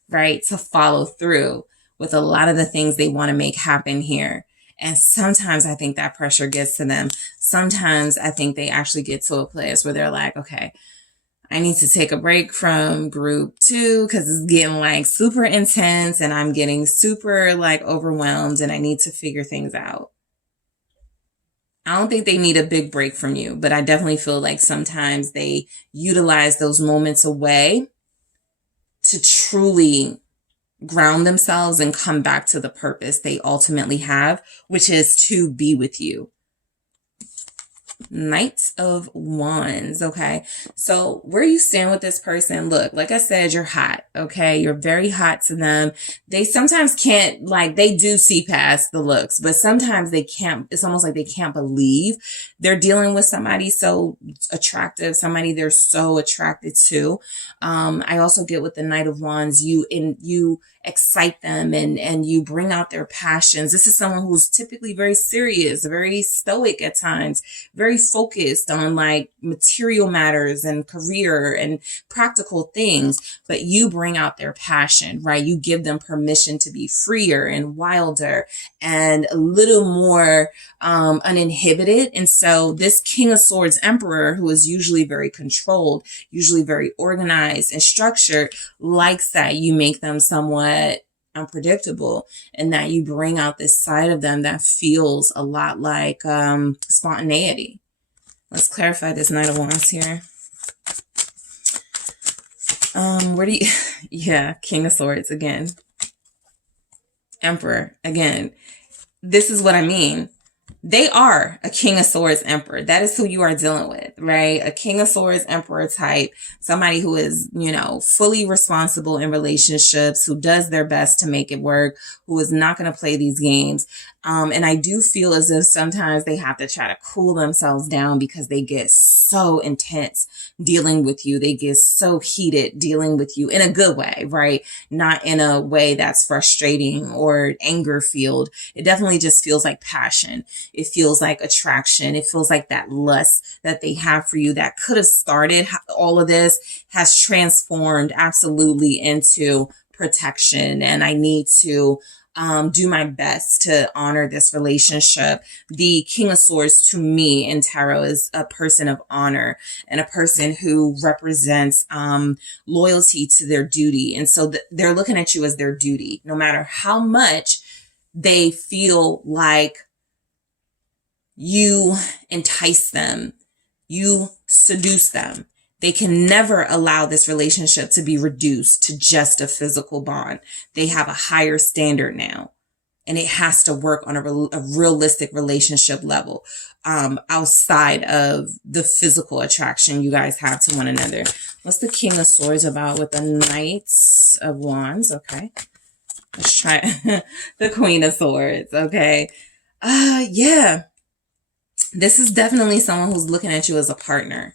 right? To follow through with a lot of the things they want to make happen here. And sometimes I think that pressure gets to them. Sometimes I think they actually get to a place where they're like, okay, I need to take a break from group 2 because it's getting super intense and I'm getting super overwhelmed, and I need to figure things out. I don't think they need a big break from you, but I definitely feel like sometimes they utilize those moments away to truly ground themselves and come back to the purpose they ultimately have, which is to be with you. Knight of Wands. Okay. So where you stand with this person, look, like I said, you're hot. Okay. You're very hot to them. They sometimes can't, like, they do see past the looks, but sometimes they can't. It's almost like they can't believe they're dealing with somebody so attractive, somebody they're so attracted to. I also get with the Knight of Wands, you excite them and you bring out their passions. This is someone who's typically very serious, very stoic at times, very focused on like material matters and career and practical things, but you bring out their passion, right? You give them permission to be freer and wilder and a little more uninhibited. And so this King of Swords Emperor, who is usually very controlled, usually very organized and structured, likes that you make them somewhat unpredictable and that you bring out this side of them that feels a lot like spontaneity. Let's clarify this Knight of Wands here. Where do you, yeah, King of Swords again. Emperor again. This is what I mean. They are a King of Swords Emperor. That is who you are dealing with, right? A King of Swords Emperor type, somebody who is, you know, fully responsible in relationships, who does their best to make it work, who is not going to play these games. And I do feel as if sometimes they have to try to cool themselves down because they get so intense dealing with you. They get so heated dealing with you in a good way, right? Not in a way that's frustrating or anger filled. It definitely just feels like passion. It feels like attraction. It feels like that lust that they have for you that could have started all of this has transformed absolutely into protection. And I need to do my best to honor this relationship. The King of Swords to me in tarot is a person of honor and a person who represents loyalty to their duty. And so they're looking at you as their duty, no matter how much they feel like you entice them, you seduce them. They can never allow this relationship to be reduced to just a physical bond. They have a higher standard now, and it has to work on a realistic relationship level, outside of the physical attraction you guys have to one another. What's the King of Swords about with the Knight of Wands? Okay. Let's try the Queen of Swords. Okay. Yeah. This is definitely someone who's looking at you as a partner.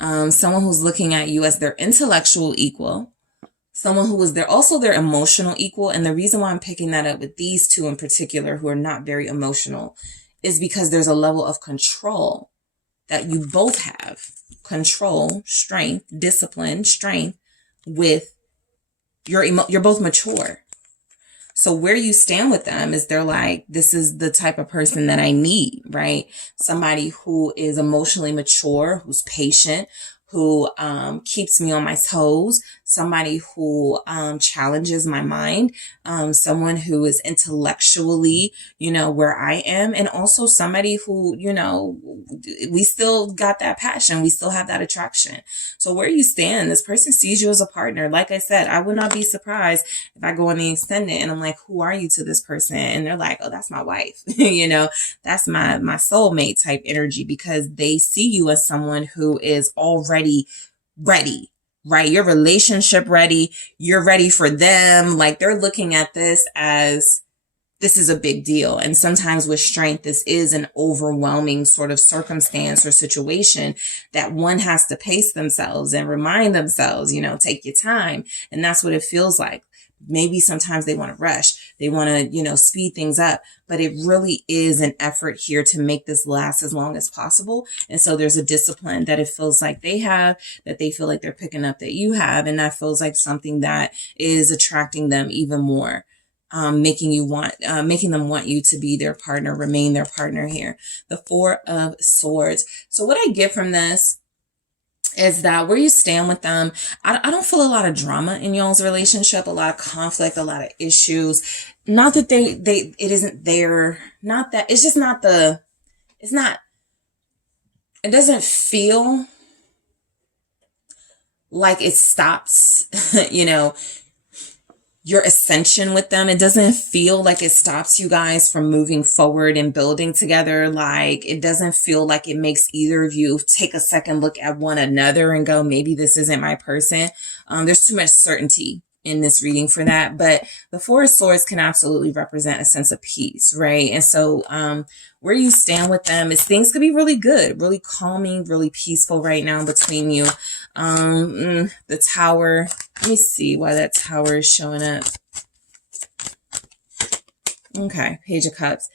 Someone who's looking at you as their intellectual equal, someone who is also their emotional equal. And the reason why I'm picking that up with these two in particular, who are not very emotional, is because there's a level of control that you both have. Control, strength, discipline, strength with you're both mature. So where you stand with them is they're like, this is the type of person that I need, right? Somebody who is emotionally mature, who's patient, who keeps me on my toes, somebody who challenges my mind, someone who is intellectually, where I am, and also somebody who, we still got that passion, we still have that attraction. So where you stand, this person sees you as a partner. Like I said, I would not be surprised if I go on the extended and I'm like, who are you to this person? And they're like, oh, that's my wife. That's my soulmate type energy, because they see you as someone who is already ready, right? Your relationship ready. You're ready for them. Like, they're looking at this as this is a big deal. And sometimes with strength, this is an overwhelming sort of circumstance or situation that one has to pace themselves and remind themselves, take your time. And that's what it feels like. Maybe sometimes they want to rush. They want to, speed things up, but it really is an effort here to make this last as long as possible. And so there's a discipline that it feels like they have, that they feel like they're picking up that you have. And that feels like something that is attracting them even more. Making them want you to be their partner, remain their partner here. The Four of Swords. So what I get from this is that where you stand with them, I don't feel a lot of drama in y'all's relationship, a lot of conflict, a lot of issues. Not that it isn't there. Not that it's just not it doesn't feel like it stops, your ascension with them. It doesn't feel like it stops you guys from moving forward and building together. Like, it doesn't feel like it makes either of you take a second look at one another and go, maybe this isn't my person. There's too much certainty in this reading for that. But the Four of Swords can absolutely represent a sense of peace, right? And so where you stand with them is things could be really good, really calming, really peaceful right now between you. The Tower. Let me see why that Tower is showing up. Okay, Page of Cups.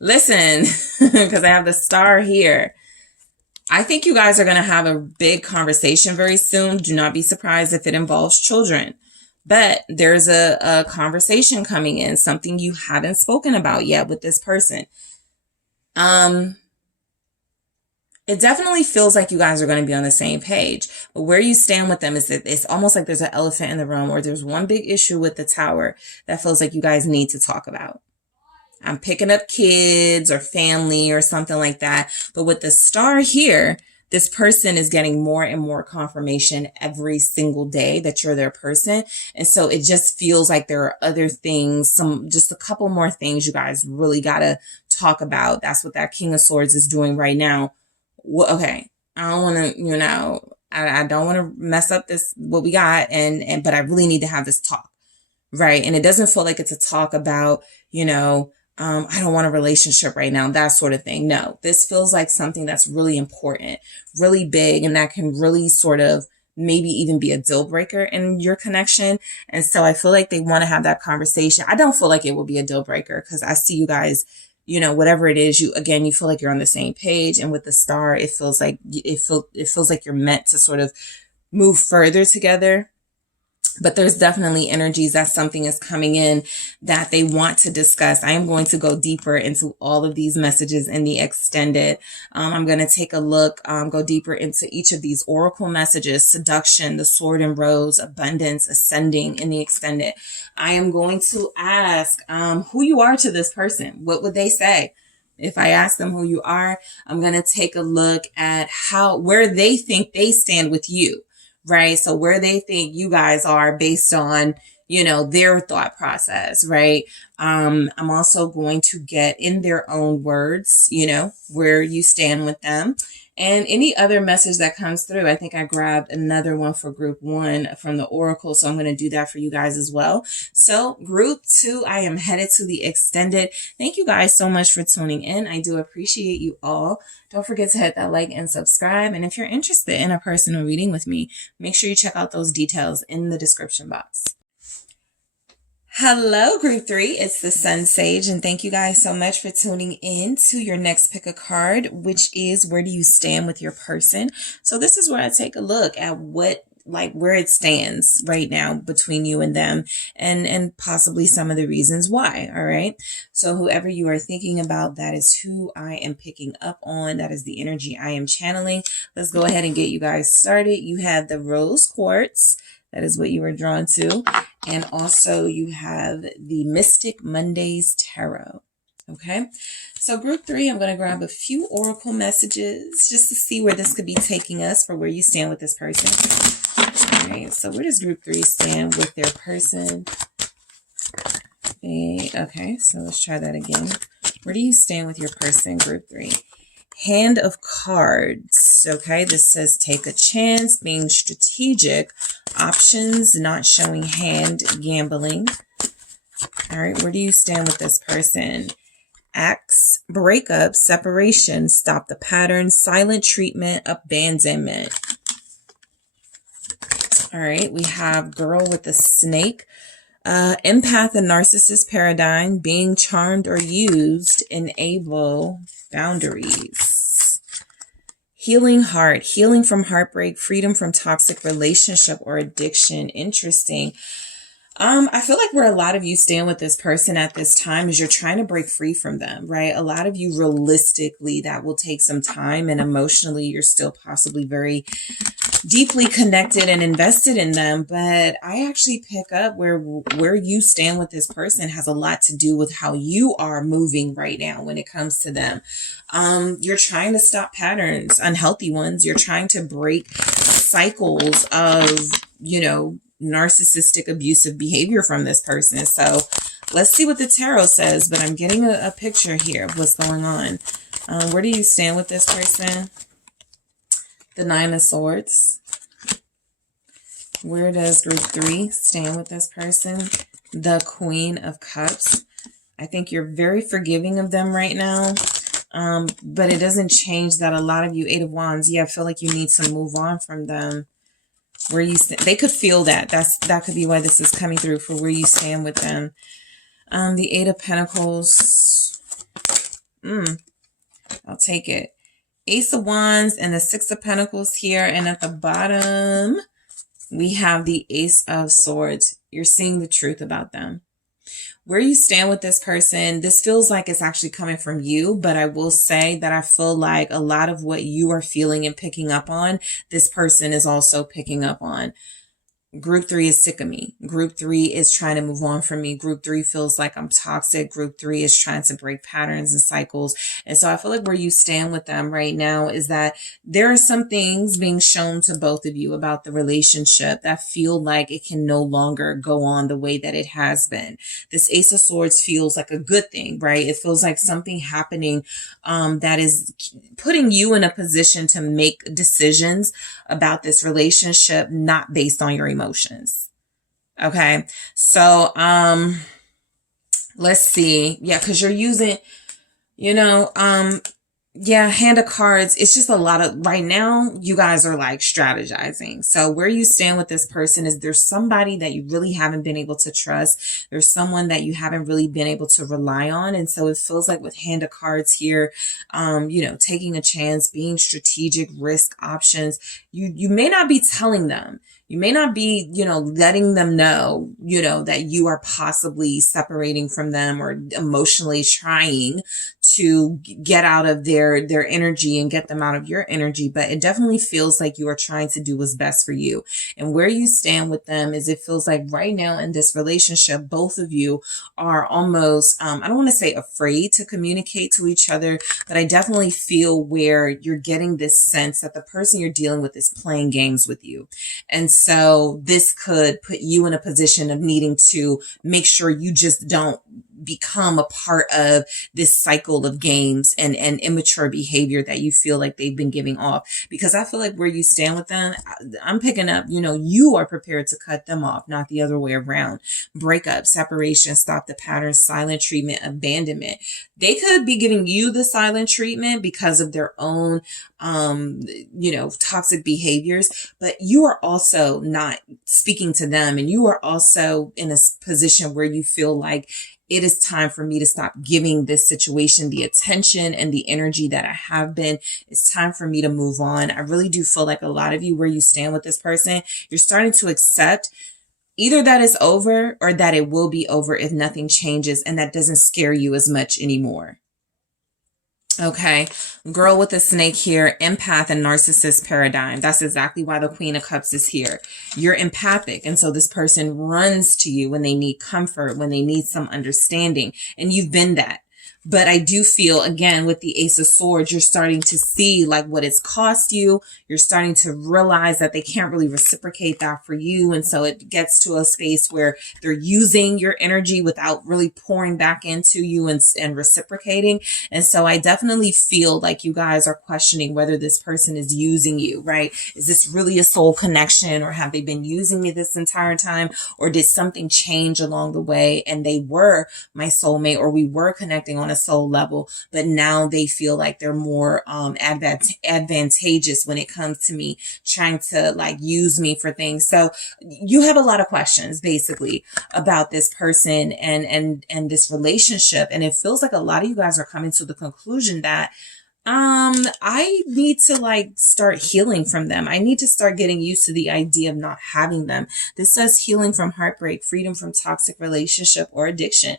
Listen, because I have the Star here. I think you guys are going to have a big conversation very soon. Do not be surprised if it involves children. But there's a conversation coming in, something you haven't spoken about yet with this person. It definitely feels like you guys are going to be on the same page. But where you stand with them is that it's almost like there's an elephant in the room, or there's one big issue with the Tower that feels like you guys need to talk about. I'm picking up kids or family or something like that. But with the Star here, this person is getting more and more confirmation every single day that you're their person. And so it just feels like there are other things, just a couple more things you guys really got to talk about. That's what that King of Swords is doing right now. Well, okay, I don't want to, I don't want to mess up what we got. But I really need to have this talk. Right. And it doesn't feel like it's a talk about, I don't want a relationship right now, that sort of thing. No, this feels like something that's really important, really big, and that can really sort of maybe even be a deal breaker in your connection. And so I feel like they want to have that conversation. I don't feel like it will be a deal breaker because I see you guys, whatever it is, you feel like you're on the same page. And with the Star, it feels like you're meant to sort of move further together. But there's definitely energies that something is coming in that they want to discuss. I am going to go deeper into all of these messages in the extended. I'm going to take a look, go deeper into each of these oracle messages: seduction, the Sword and Rose, abundance, ascending in the extended. I am going to ask who you are to this person. What would they say? If I ask them who you are, I'm going to take a look at where they think they stand with you. Right. So where they think you guys are based on, their thought process. Right. I'm also going to get in their own words, where you stand with them, and any other message that comes through. I think I grabbed another one for group 1 from the Oracle. So I'm going to do that for you guys as well. So group 2, I am headed to the extended. Thank you guys so much for tuning in. I do appreciate you all. Don't forget to hit that like and subscribe. And if you're interested in a personal reading with me, make sure you check out those details in the description box. Hello, group 3. It's the SunSage, and thank you guys so much for tuning in to your next pick a card, which is where do you stand with your person. So this is where I take a look at where it stands right now between you and them, and possibly some of the reasons why. All right. So whoever you are thinking about, that is who I am picking up on. That is the energy I am channeling. Let's go ahead and get you guys started. You have the rose quartz. That is what you are drawn to. And also you have the Mystic Mondays Tarot. Okay. So group 3, I'm going to grab a few oracle messages just to see where this could be taking us for where you stand with this person. All right. So where does group 3 stand with their person? Okay. So let's try that again. Where do you stand with your person, group 3? Hand of Cards. Okay, this says take a chance, being strategic, options, not showing hand, gambling. All right, where do you stand with this person? Axe, breakup, separation, stop the pattern, silent treatment, abandonment. All right, we have Girl with the Snake. Empath and narcissist paradigm, being charmed or used, enable boundaries. Healing heart, healing from heartbreak, freedom from toxic relationship or addiction. Interesting. I feel like where a lot of you stand with this person at this time is you're trying to break free from them, right? A lot of you, realistically, that will take some time, and emotionally you're still possibly very deeply connected and invested in them. But I actually pick up where you stand with this person has a lot to do with how you are moving right now when it comes to them. You're trying to stop patterns, unhealthy ones. You're trying to break cycles of, narcissistic, abusive behavior from this person. So let's see what the tarot says, but I'm getting a picture here of what's going on. Where do you stand with this person? The Nine of Swords. Where does group 3 stand with this person? The Queen of Cups. I think you're very forgiving of them right now. But it doesn't change that a lot of you, 8 of Wands, yeah, I feel like you need to move on from them. Where you they could feel that. That could be why this is coming through, for where you stand with them. The 8 of Pentacles. I'll take it. Ace of Wands and the 6 of Pentacles here. And at the bottom, we have the Ace of Swords. You're seeing the truth about them. Where you stand with this person, this feels like it's actually coming from you, but I will say that I feel like a lot of what you are feeling and picking up on, this person is also picking up on. Group 3 is sick of me. Group 3 is trying to move on from me. Group 3 feels like I'm toxic. Group 3 is trying to break patterns and cycles. And so I feel like where you stand with them right now is that there are some things being shown to both of you about the relationship that feel like it can no longer go on the way that it has been. This Ace of Swords feels like a good thing, right? It feels like something happening that is putting you in a position to make decisions about this relationship, not based on your emotions. Okay. So, let's see. Yeah. Cause you're using, yeah, Hand of Cards. It's just a lot of, right now, you guys are like strategizing. So where you stand with this person is there's somebody that you really haven't been able to trust. There's someone that you haven't really been able to rely on. And so it feels like with Hand of Cards here, taking a chance, being strategic, risk options. You may not be telling them. You may not be, letting them know, that you are possibly separating from them or emotionally trying to get out of their energy and get them out of your energy. But it definitely feels like you are trying to do what's best for you. And where you stand with them is it feels like right now in this relationship, both of you are almost, I don't want to say afraid to communicate to each other, but I definitely feel where you're getting this sense that the person you're dealing with is playing games with you. And so this could put you in a position of needing to make sure you just don't become a part of this cycle of games and immature behavior that you feel like they've been giving off. Because I feel like where you stand with them, I'm picking up, you are prepared to cut them off, not the other way around. Breakup, separation, stop the pattern, silent treatment, abandonment. They could be giving you the silent treatment because of their own toxic behaviors, but you are also not speaking to them. And you are also in a position where you feel like it is time for me to stop giving this situation the attention and the energy that I have been. It's time for me to move on. I really do feel like a lot of you, where you stand with this person, you're starting to accept either that it's over or that it will be over if nothing changes, and that doesn't scare you as much anymore. Okay, girl with a snake here, empath and narcissist paradigm. That's exactly why the Queen of Cups is here. You're empathic. And so this person runs to you when they need comfort, when they need some understanding. And you've been that. But I do feel, again, with the Ace of Swords, you're starting to see like what it's cost you. You're starting to realize that they can't really reciprocate that for you. And so it gets to a space where they're using your energy without really pouring back into you and reciprocating. And so I definitely feel like you guys are questioning whether this person is using you, right? Is this really a soul connection, or have they been using me this entire time? Or did something change along the way and they were my soulmate, or we were connecting on a soul level, but now they feel like they're more advantageous when it comes to me trying to like use me for things. So you have a lot of questions basically about this person and this relationship. And it feels like a lot of you guys are coming to the conclusion that I need to like start healing from them. I need to start getting used to the idea of not having them. This says healing from heartbreak, freedom from toxic relationship or addiction.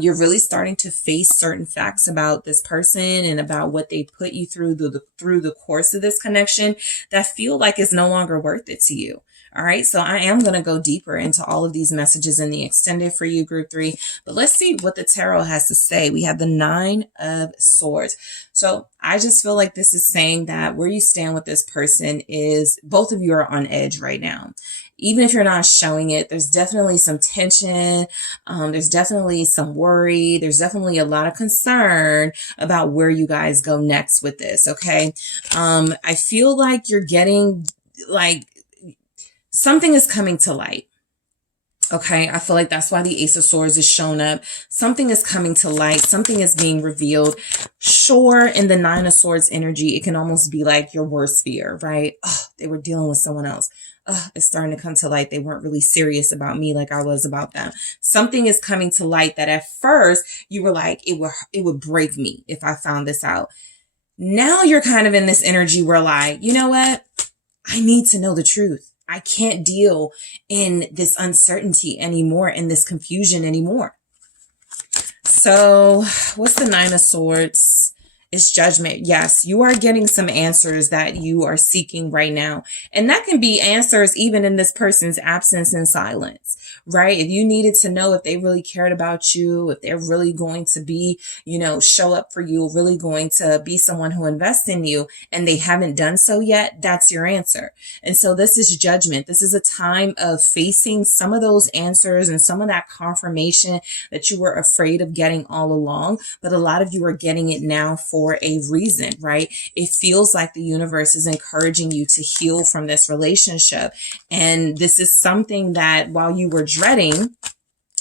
You're really starting to face certain facts about this person and about what they put you through the course of this connection that feel like it's no longer worth it to you. All right, so I am going to go deeper into all of these messages in the extended for you, group 3. But let's see what the tarot has to say. We have the 9 of Swords. So I just feel like this is saying that where you stand with this person is both of you are on edge right now. Even if you're not showing it, there's definitely some tension. There's definitely some worry. There's definitely a lot of concern about where you guys go next with this. Okay. I feel like you're getting like something is coming to light. Okay, I feel like that's why the Ace of Swords is shown up. Something is coming to light. Something is being revealed. Sure, in the 9 of Swords energy, it can almost be like your worst fear, right? Oh, they were dealing with someone else. Oh, it's starting to come to light. They weren't really serious about me like I was about them. Something is coming to light that at first you were like, it would break me if I found this out. Now you're kind of in this energy where like, you know what? I need to know the truth. I can't deal in this uncertainty anymore, in this confusion anymore. So what's the 9 of Swords? It's Judgment. Yes, you are getting some answers that you are seeking right now. And that can be answers even in this person's absence and silence, right? If you needed to know if they really cared about you, if they're really going to be, you know, show up for you, really going to be someone who invests in you, and they haven't done so yet, that's your answer. And so this is Judgment. This is a time of facing some of those answers and some of that confirmation that you were afraid of getting all along. But a lot of you are getting it now for a reason, right? It feels like the universe is encouraging you to heal from this relationship. And this is something that while you were dreading,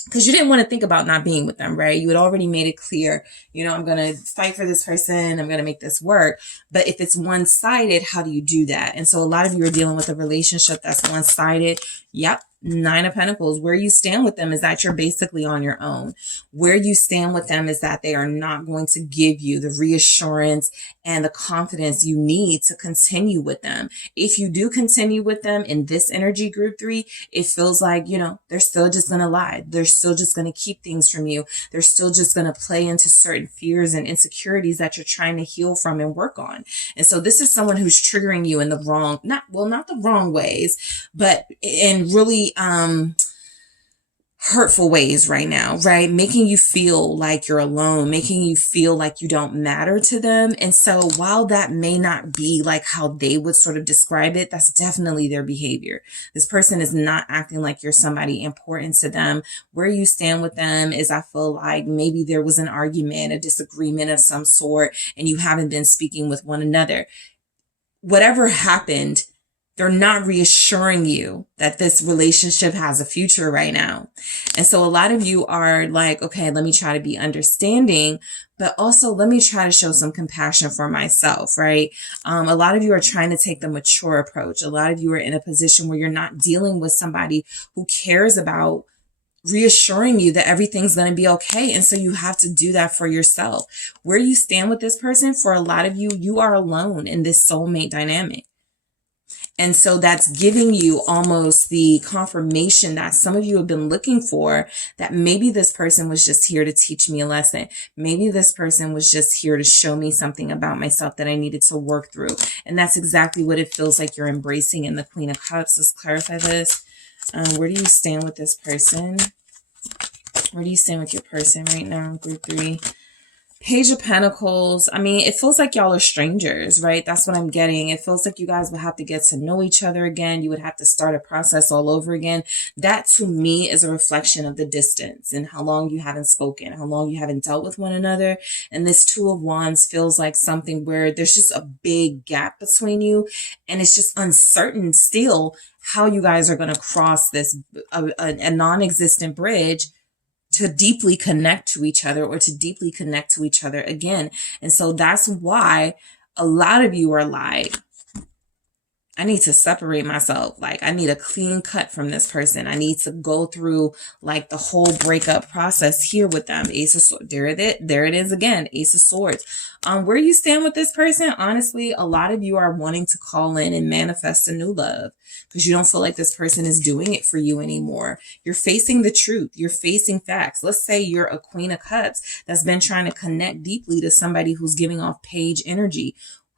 because you didn't want to think about not being with them, right? You had already made it clear, you know, I'm going to fight for this person. I'm going to make this work. But if it's one-sided, how do you do that? And so a lot of you are dealing with a relationship that's one-sided. Yep. 9 of Pentacles. Where you stand with them is that you're basically on your own. Where you stand with them is that they are not going to give you the reassurance and the confidence you need to continue with them. If you do continue with them in this energy, group 3, it feels like, you know, they're still just going to lie. They're still just going to keep things from you. They're still just going to play into certain fears and insecurities that you're trying to heal from and work on. And so this is someone who's triggering you in the wrong, not the wrong ways, but in really hurtful ways right now, right? Making you feel like you're alone, making you feel like you don't matter to them. And so while that may not be like how they would sort of describe it, that's definitely their behavior. This person is not acting like you're somebody important to them. Where you stand with them is, I feel like maybe there was an argument, a disagreement of some sort, and you haven't been speaking with one another. Whatever happened, they're not reassuring you that this relationship has a future right now. And so a lot of you are like, okay, let me try to be understanding, but also let me try to show some compassion for myself, right? A lot of you are trying to take the mature approach. A lot of you are in a position where you're not dealing with somebody who cares about reassuring you that everything's going to be okay. And so you have to do that for yourself. Where you stand with this person, for a lot of you, you are alone in this soulmate dynamic. And so that's giving you almost the confirmation that some of you have been looking for, that maybe this person was just here to teach me a lesson. Maybe this person was just here to show me something about myself that I needed to work through. And that's exactly what it feels like you're embracing in the Queen of Cups. Let's clarify this. Where do you stand with this person? Where do you stand with your person right now, group 3? Page of Pentacles. I mean, it feels like y'all are strangers, right? That's what I'm getting. It feels like you guys would have to get to know each other again. You would have to start a process all over again. That to me is a reflection of the distance and how long you haven't spoken, how long you haven't dealt with one another. And this 2 of Wands feels like something where there's just a big gap between you. And it's just uncertain still how you guys are going to cross this, a non-existent bridge to deeply connect to each other, or to deeply connect to each other again. And so that's why a lot of you are like, I need to separate myself. Like, I need a clean cut from this person. I need to go through like the whole breakup process here with them. Ace of Swords. There it is again. Ace of Swords. Where you stand with this person, honestly, a lot of you are wanting to call in and manifest a new love because you don't feel like this person is doing it for you anymore. You're facing the truth. You're facing facts. Let's say you're a Queen of Cups that's been trying to connect deeply to somebody who's giving off Page energy.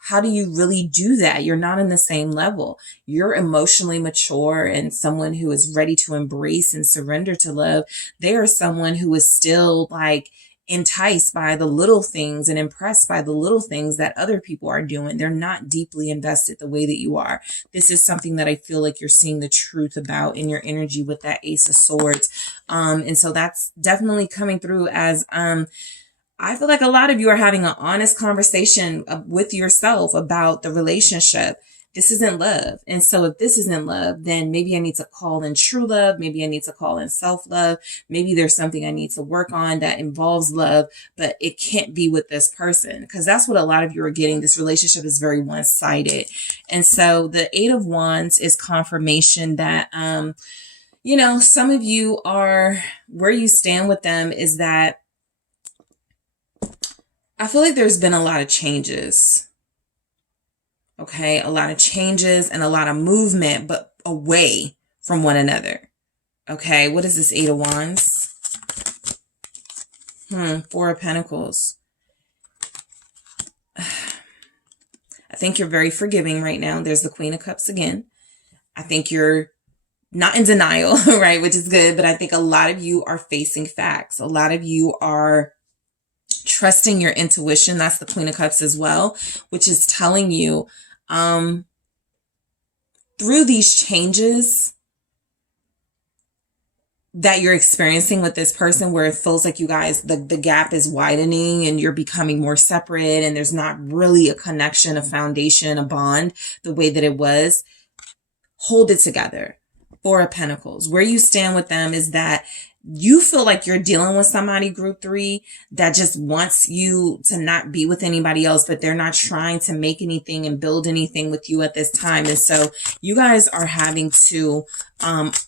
how do you really do that? You're not in the same level. You're emotionally mature and someone who is ready to embrace and surrender to love. They are someone who is still like enticed by the little things and impressed by the little things that other people are doing. They're not deeply invested the way that you are. This is something that I feel like you're seeing the truth about in your energy with that Ace of Swords. And so that's definitely coming through as, I feel like a lot of you are having an honest conversation with yourself about the relationship. This isn't love. And so if this isn't love, then maybe I need to call in true love. Maybe I need to call in self-love. Maybe there's something I need to work on that involves love, but it can't be with this person, because that's what a lot of you are getting. This relationship is very one-sided. And so the Eight of Wands is confirmation that, you know, some of you are, where you stand with them is that I feel like there's been a lot of changes. Okay, a lot of changes and a lot of movement, but away from one another. Okay, what is this Eight of Wands? Four of Pentacles. I think you're very forgiving right now. There's the Queen of Cups again. I think you're not in denial, right, which is good, but I think a lot of you are facing facts. A lot of you are trusting your intuition. That's the Queen of Cups as well, which is telling you, through these changes that you're experiencing with this person, where it feels like you guys, the gap is widening and you're becoming more separate and there's not really a connection, a foundation, a bond the way that it was, hold it together. Four of Pentacles. Where you stand with them is that you feel like you're dealing with somebody, group three, that just wants you to not be with anybody else, but they're not trying to make anything and build anything with you at this time. And so you guys are having to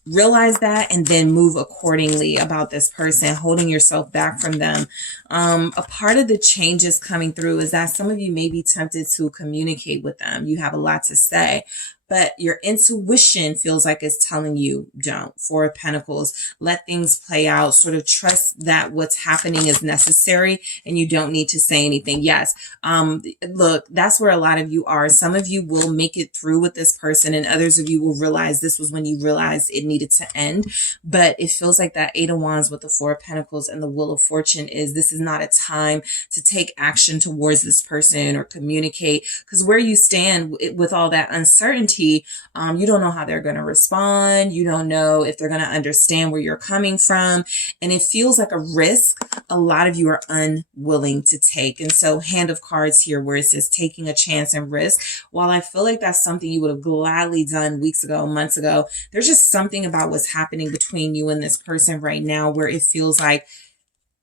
realize that and then move accordingly about this person, holding yourself back from them. A part of the changes coming through is that some of you may be tempted to communicate with them. You have a lot to say, but your intuition feels like it's telling you don't. Four of Pentacles, let things play out. Sort of trust that what's happening is necessary and you don't need to say anything. Yes. Look, that's where a lot of you are. Some of you will make it through with this person and others of you will realize this was when you realized it needed to end. But it feels like that Eight of Wands with the Four of Pentacles and the Wheel of Fortune is, this is not a time to take action towards this person or communicate, because where you stand with all that uncertainty, you don't know how they're going to respond. You don't know if they're going to understand where you're coming from. And it feels like a risk a lot of you are unwilling to take. And so Hand of Cards here, where it says taking a chance and risk, while I feel like that's something you would have gladly done weeks ago, months ago, there's just something about what's happening between you and this person right now where it feels like,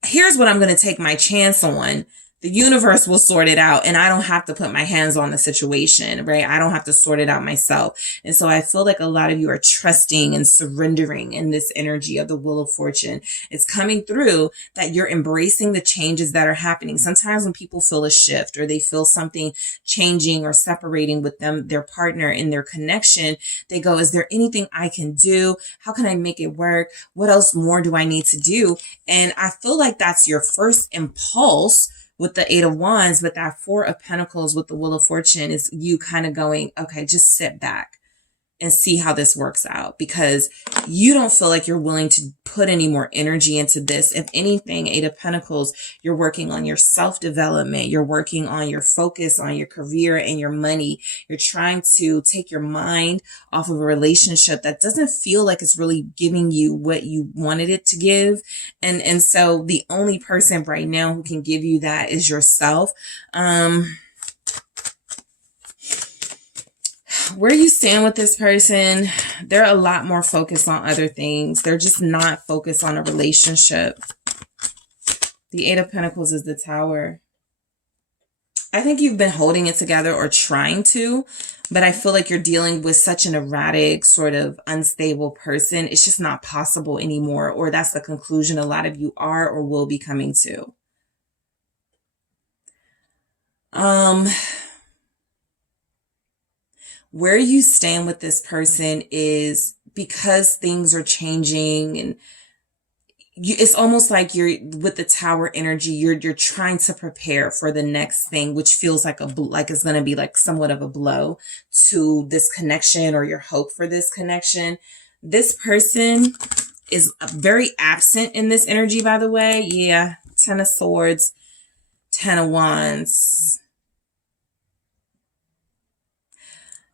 here's what I'm going to take my chance on. The universe will sort it out and I don't have to put my hands on the situation, right? I don't have to sort it out myself. And so I feel like a lot of you are trusting and surrendering in this energy of the Wheel of Fortune. It's coming through that you're embracing the changes that are happening. Sometimes when people feel a shift or they feel something changing or separating with them, their partner in their connection, they go, is there anything I can do? How can I make it work? What else more do I need to do? And I feel like that's your first impulse with the Eight of Wands, but that Four of Pentacles with the Wheel of Fortune is you kind of going, okay, just sit back and see how this works out, because you don't feel like you're willing to put any more energy into this. If anything, Eight of Pentacles, you're working on your self-development. You're working on your focus on your career and your money. You're trying to take your mind off of a relationship that doesn't feel like it's really giving you what you wanted it to give. And so the only person right now who can give you that is yourself. Where you stand with this person, they're a lot more focused on other things. They're just not focused on a relationship. The Eight of Pentacles is the Tower. I think you've been holding it together or trying to, but I feel like you're dealing with such an erratic, sort of unstable person. It's just not possible anymore, or that's the conclusion a lot of you are or will be coming to. Where you stand with this person is because things are changing and it's almost like you're with the Tower energy, you're trying to prepare for the next thing, which feels like like it's going to be like somewhat of a blow to this connection or your hope for this connection. This person is very absent in this energy, by the way. Yeah. 10 of Swords, 10 of Wands.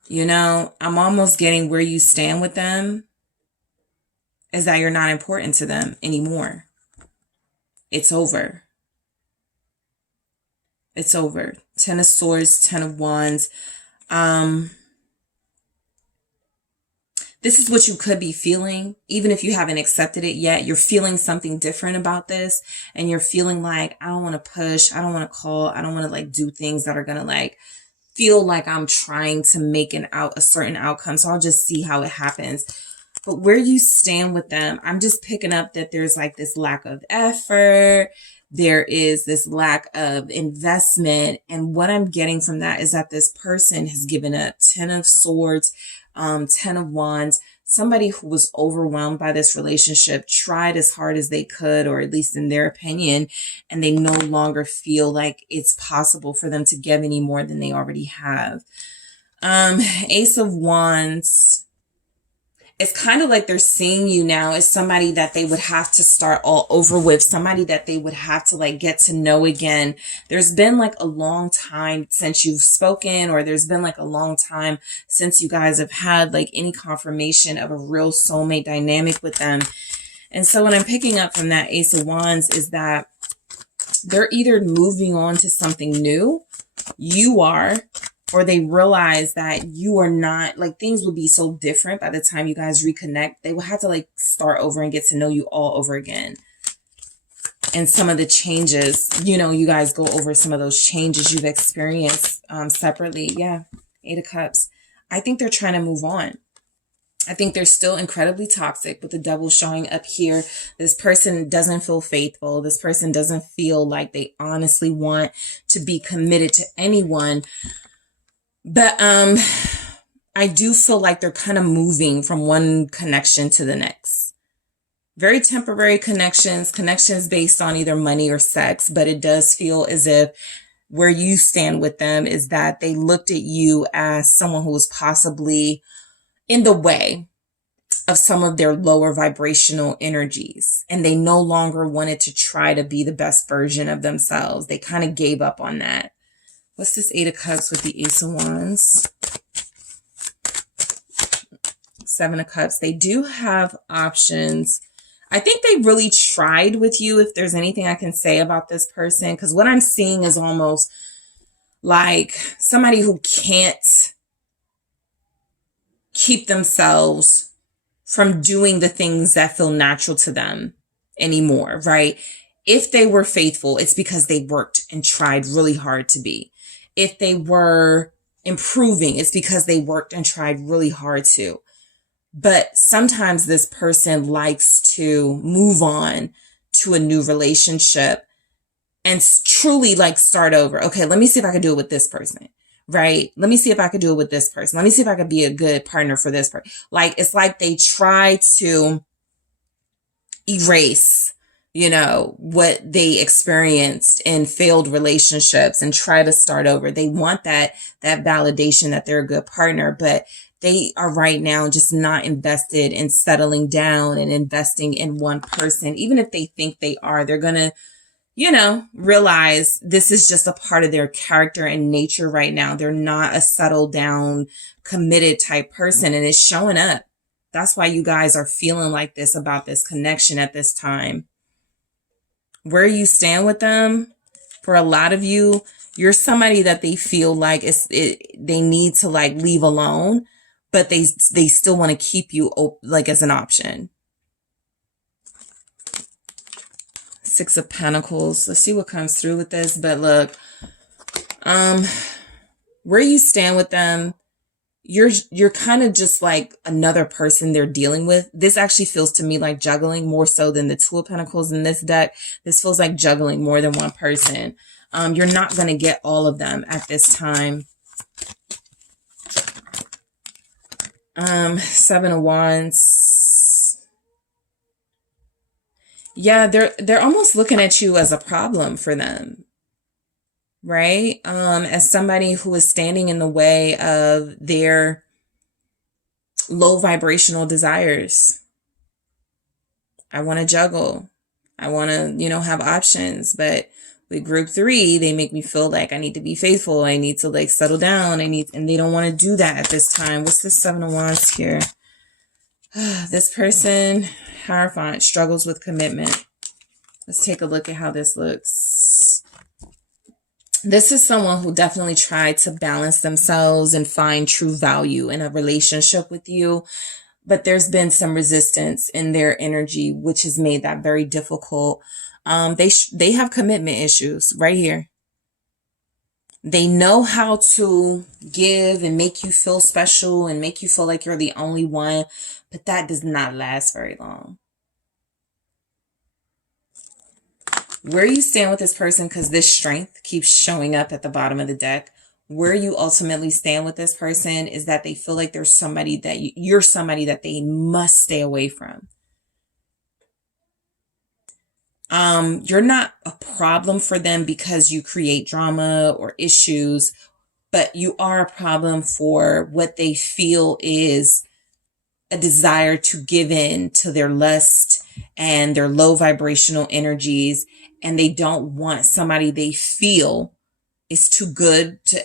You know, I'm almost getting where you stand with them is that you're not important to them anymore. It's over. It's over. 10 of Swords, 10 of Wands. This is what you could be feeling. Even if you haven't accepted it yet, you're feeling something different about this. And you're feeling like, I don't want to push. I don't want to call. I don't want to like do things that are going to like feel like I'm trying to make a certain outcome. So I'll just see how it happens. But where you stand with them, I'm just picking up that there's like this lack of effort. There is this lack of investment. And what I'm getting from that is that this person has given up. 10 of Swords, 10 of Wands. Somebody who was overwhelmed by this relationship tried as hard as they could, or at least in their opinion, and they no longer feel like it's possible for them to give any more than they already have. Ace of Wands. It's kind of like they're seeing you now as somebody that they would have to start all over with, somebody that they would have to like get to know again. There's been like a long time since you've spoken, or there's been like a long time since you guys have had like any confirmation of a real soulmate dynamic with them. And so what I'm picking up from that Ace of Wands is that they're either moving on to something new, you are, or they realize that you are not, like things would be so different by the time you guys reconnect. They will have to like start over and get to know you all over again. And some of the changes, you know, you guys go over some of those changes you've experienced separately. Yeah. 8 of Cups. I think they're trying to move on. I think they're still incredibly toxic with the Devil showing up here. This person doesn't feel faithful. This person doesn't feel like they honestly want to be committed to anyone. But I do feel like they're kind of moving from one connection to the next. Very temporary connections based on either money or sex, but it does feel as if where you stand with them is that they looked at you as someone who was possibly in the way of some of their lower vibrational energies, and they no longer wanted to try to be the best version of themselves. They kind of gave up on that. What's this 8 of Cups with the Ace of Wands? 7 of Cups. They do have options. I think they really tried with you, if there's anything I can say about this person, because what I'm seeing is almost like somebody who can't keep themselves from doing the things that feel natural to them anymore, right? If they were faithful, it's because they worked and tried really hard to be. If they were improving, it's because they worked and tried really hard to. But sometimes this person likes to move on to a new relationship and truly like start over. Okay, let me see if I can do it with this person, right? Let me see if I could do it with this person. Let me see if I could be a good partner for this person. Like, it's like they try to erase, you know, what they experienced in failed relationships and try to start over. They want that validation that they're a good partner, but they are right now just not invested in settling down and investing in one person. Even if they think they are, they're going to, you know, realize this is just a part of their character and nature right now. They're not a settled down, committed type person, and it's showing up. That's why you guys are feeling like this about this connection at this time. Where you stand with them, for a lot of you, you're somebody that they feel like they need to like leave alone, but they still want to keep you like as an option. 6 of Pentacles. Let's see what comes through with this. But look, where you stand with them, you're kind of just like another person they're dealing with. This actually feels to me like juggling more so than the 2 of Pentacles in this deck. This feels like juggling more than one person. You're not going to get all of them at this time. 7 of Wands. Yeah, they're almost looking at you as a problem for them, right? As somebody who is standing in the way of their low vibrational desires. I want to juggle. I want to, have options, but with group 3, they make me feel like I need to be faithful. I need to like settle down. And they don't want to do that at this time. What's the 7 of Wands here? This person, Hierophant, struggles with commitment. Let's take a look at how this looks. This is someone who definitely tried to balance themselves and find true value in a relationship with you. But there's been some resistance in their energy, which has made that very difficult. They have commitment issues right here. They know how to give and make you feel special and make you feel like you're the only one, but that does not last very long. Where you stand with this person, because this strength keeps showing up at the bottom of the deck, where you ultimately stand with this person is that they feel like there's somebody that you're somebody that they must stay away from. You're not a problem for them because you create drama or issues, but you are a problem for what they feel is a desire to give in to their lust and their low vibrational energies. And they don't want somebody they feel is too good to,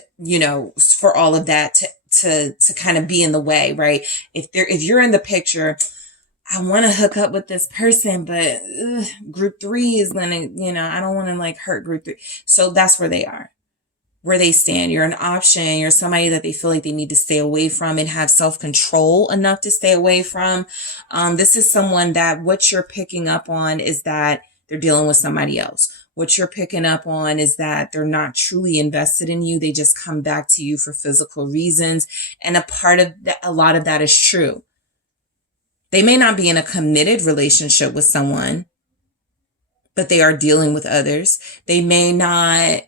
for all of that to kind of be in the way, right? If you're in the picture, I want to hook up with this person, but group 3 is going to, I don't want to like hurt group 3. So that's where they are, where they stand. You're an option. You're somebody that they feel like they need to stay away from and have self-control enough to stay away from. This is someone that what you're picking up on is that they're dealing with somebody else. What you're picking up on is that they're not truly invested in you. They just come back to you for physical reasons. And a lot of that is true. They may not be in a committed relationship with someone, but they are dealing with others. They may not,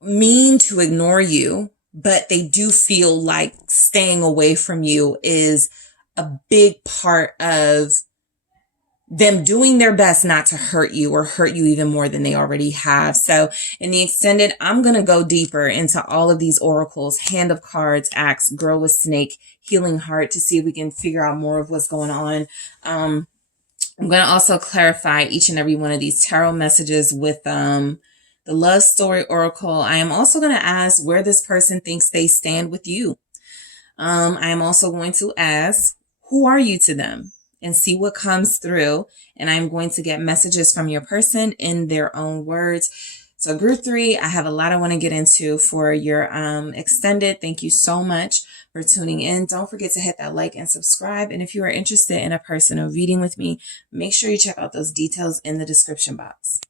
mean to ignore you, but they do feel like staying away from you is a big part of them doing their best not to hurt you or hurt you even more than they already have. So in the extended, I'm going to go deeper into all of these oracles: Hand of Cards, Axe, Girl with Snake, Healing Heart, to see if we can figure out more of what's going on. I'm going to also clarify each and every one of these tarot messages with the Love Story Oracle. I am also going to ask where this person thinks they stand with you. I am also going to ask, who are you to them? And see what comes through. And I'm going to get messages from your person in their own words. So group 3, I have a lot I want to get into for your extended. Thank you so much for tuning in. Don't forget to hit that like and subscribe. And if you are interested in a personal reading with me, make sure you check out those details in the description box.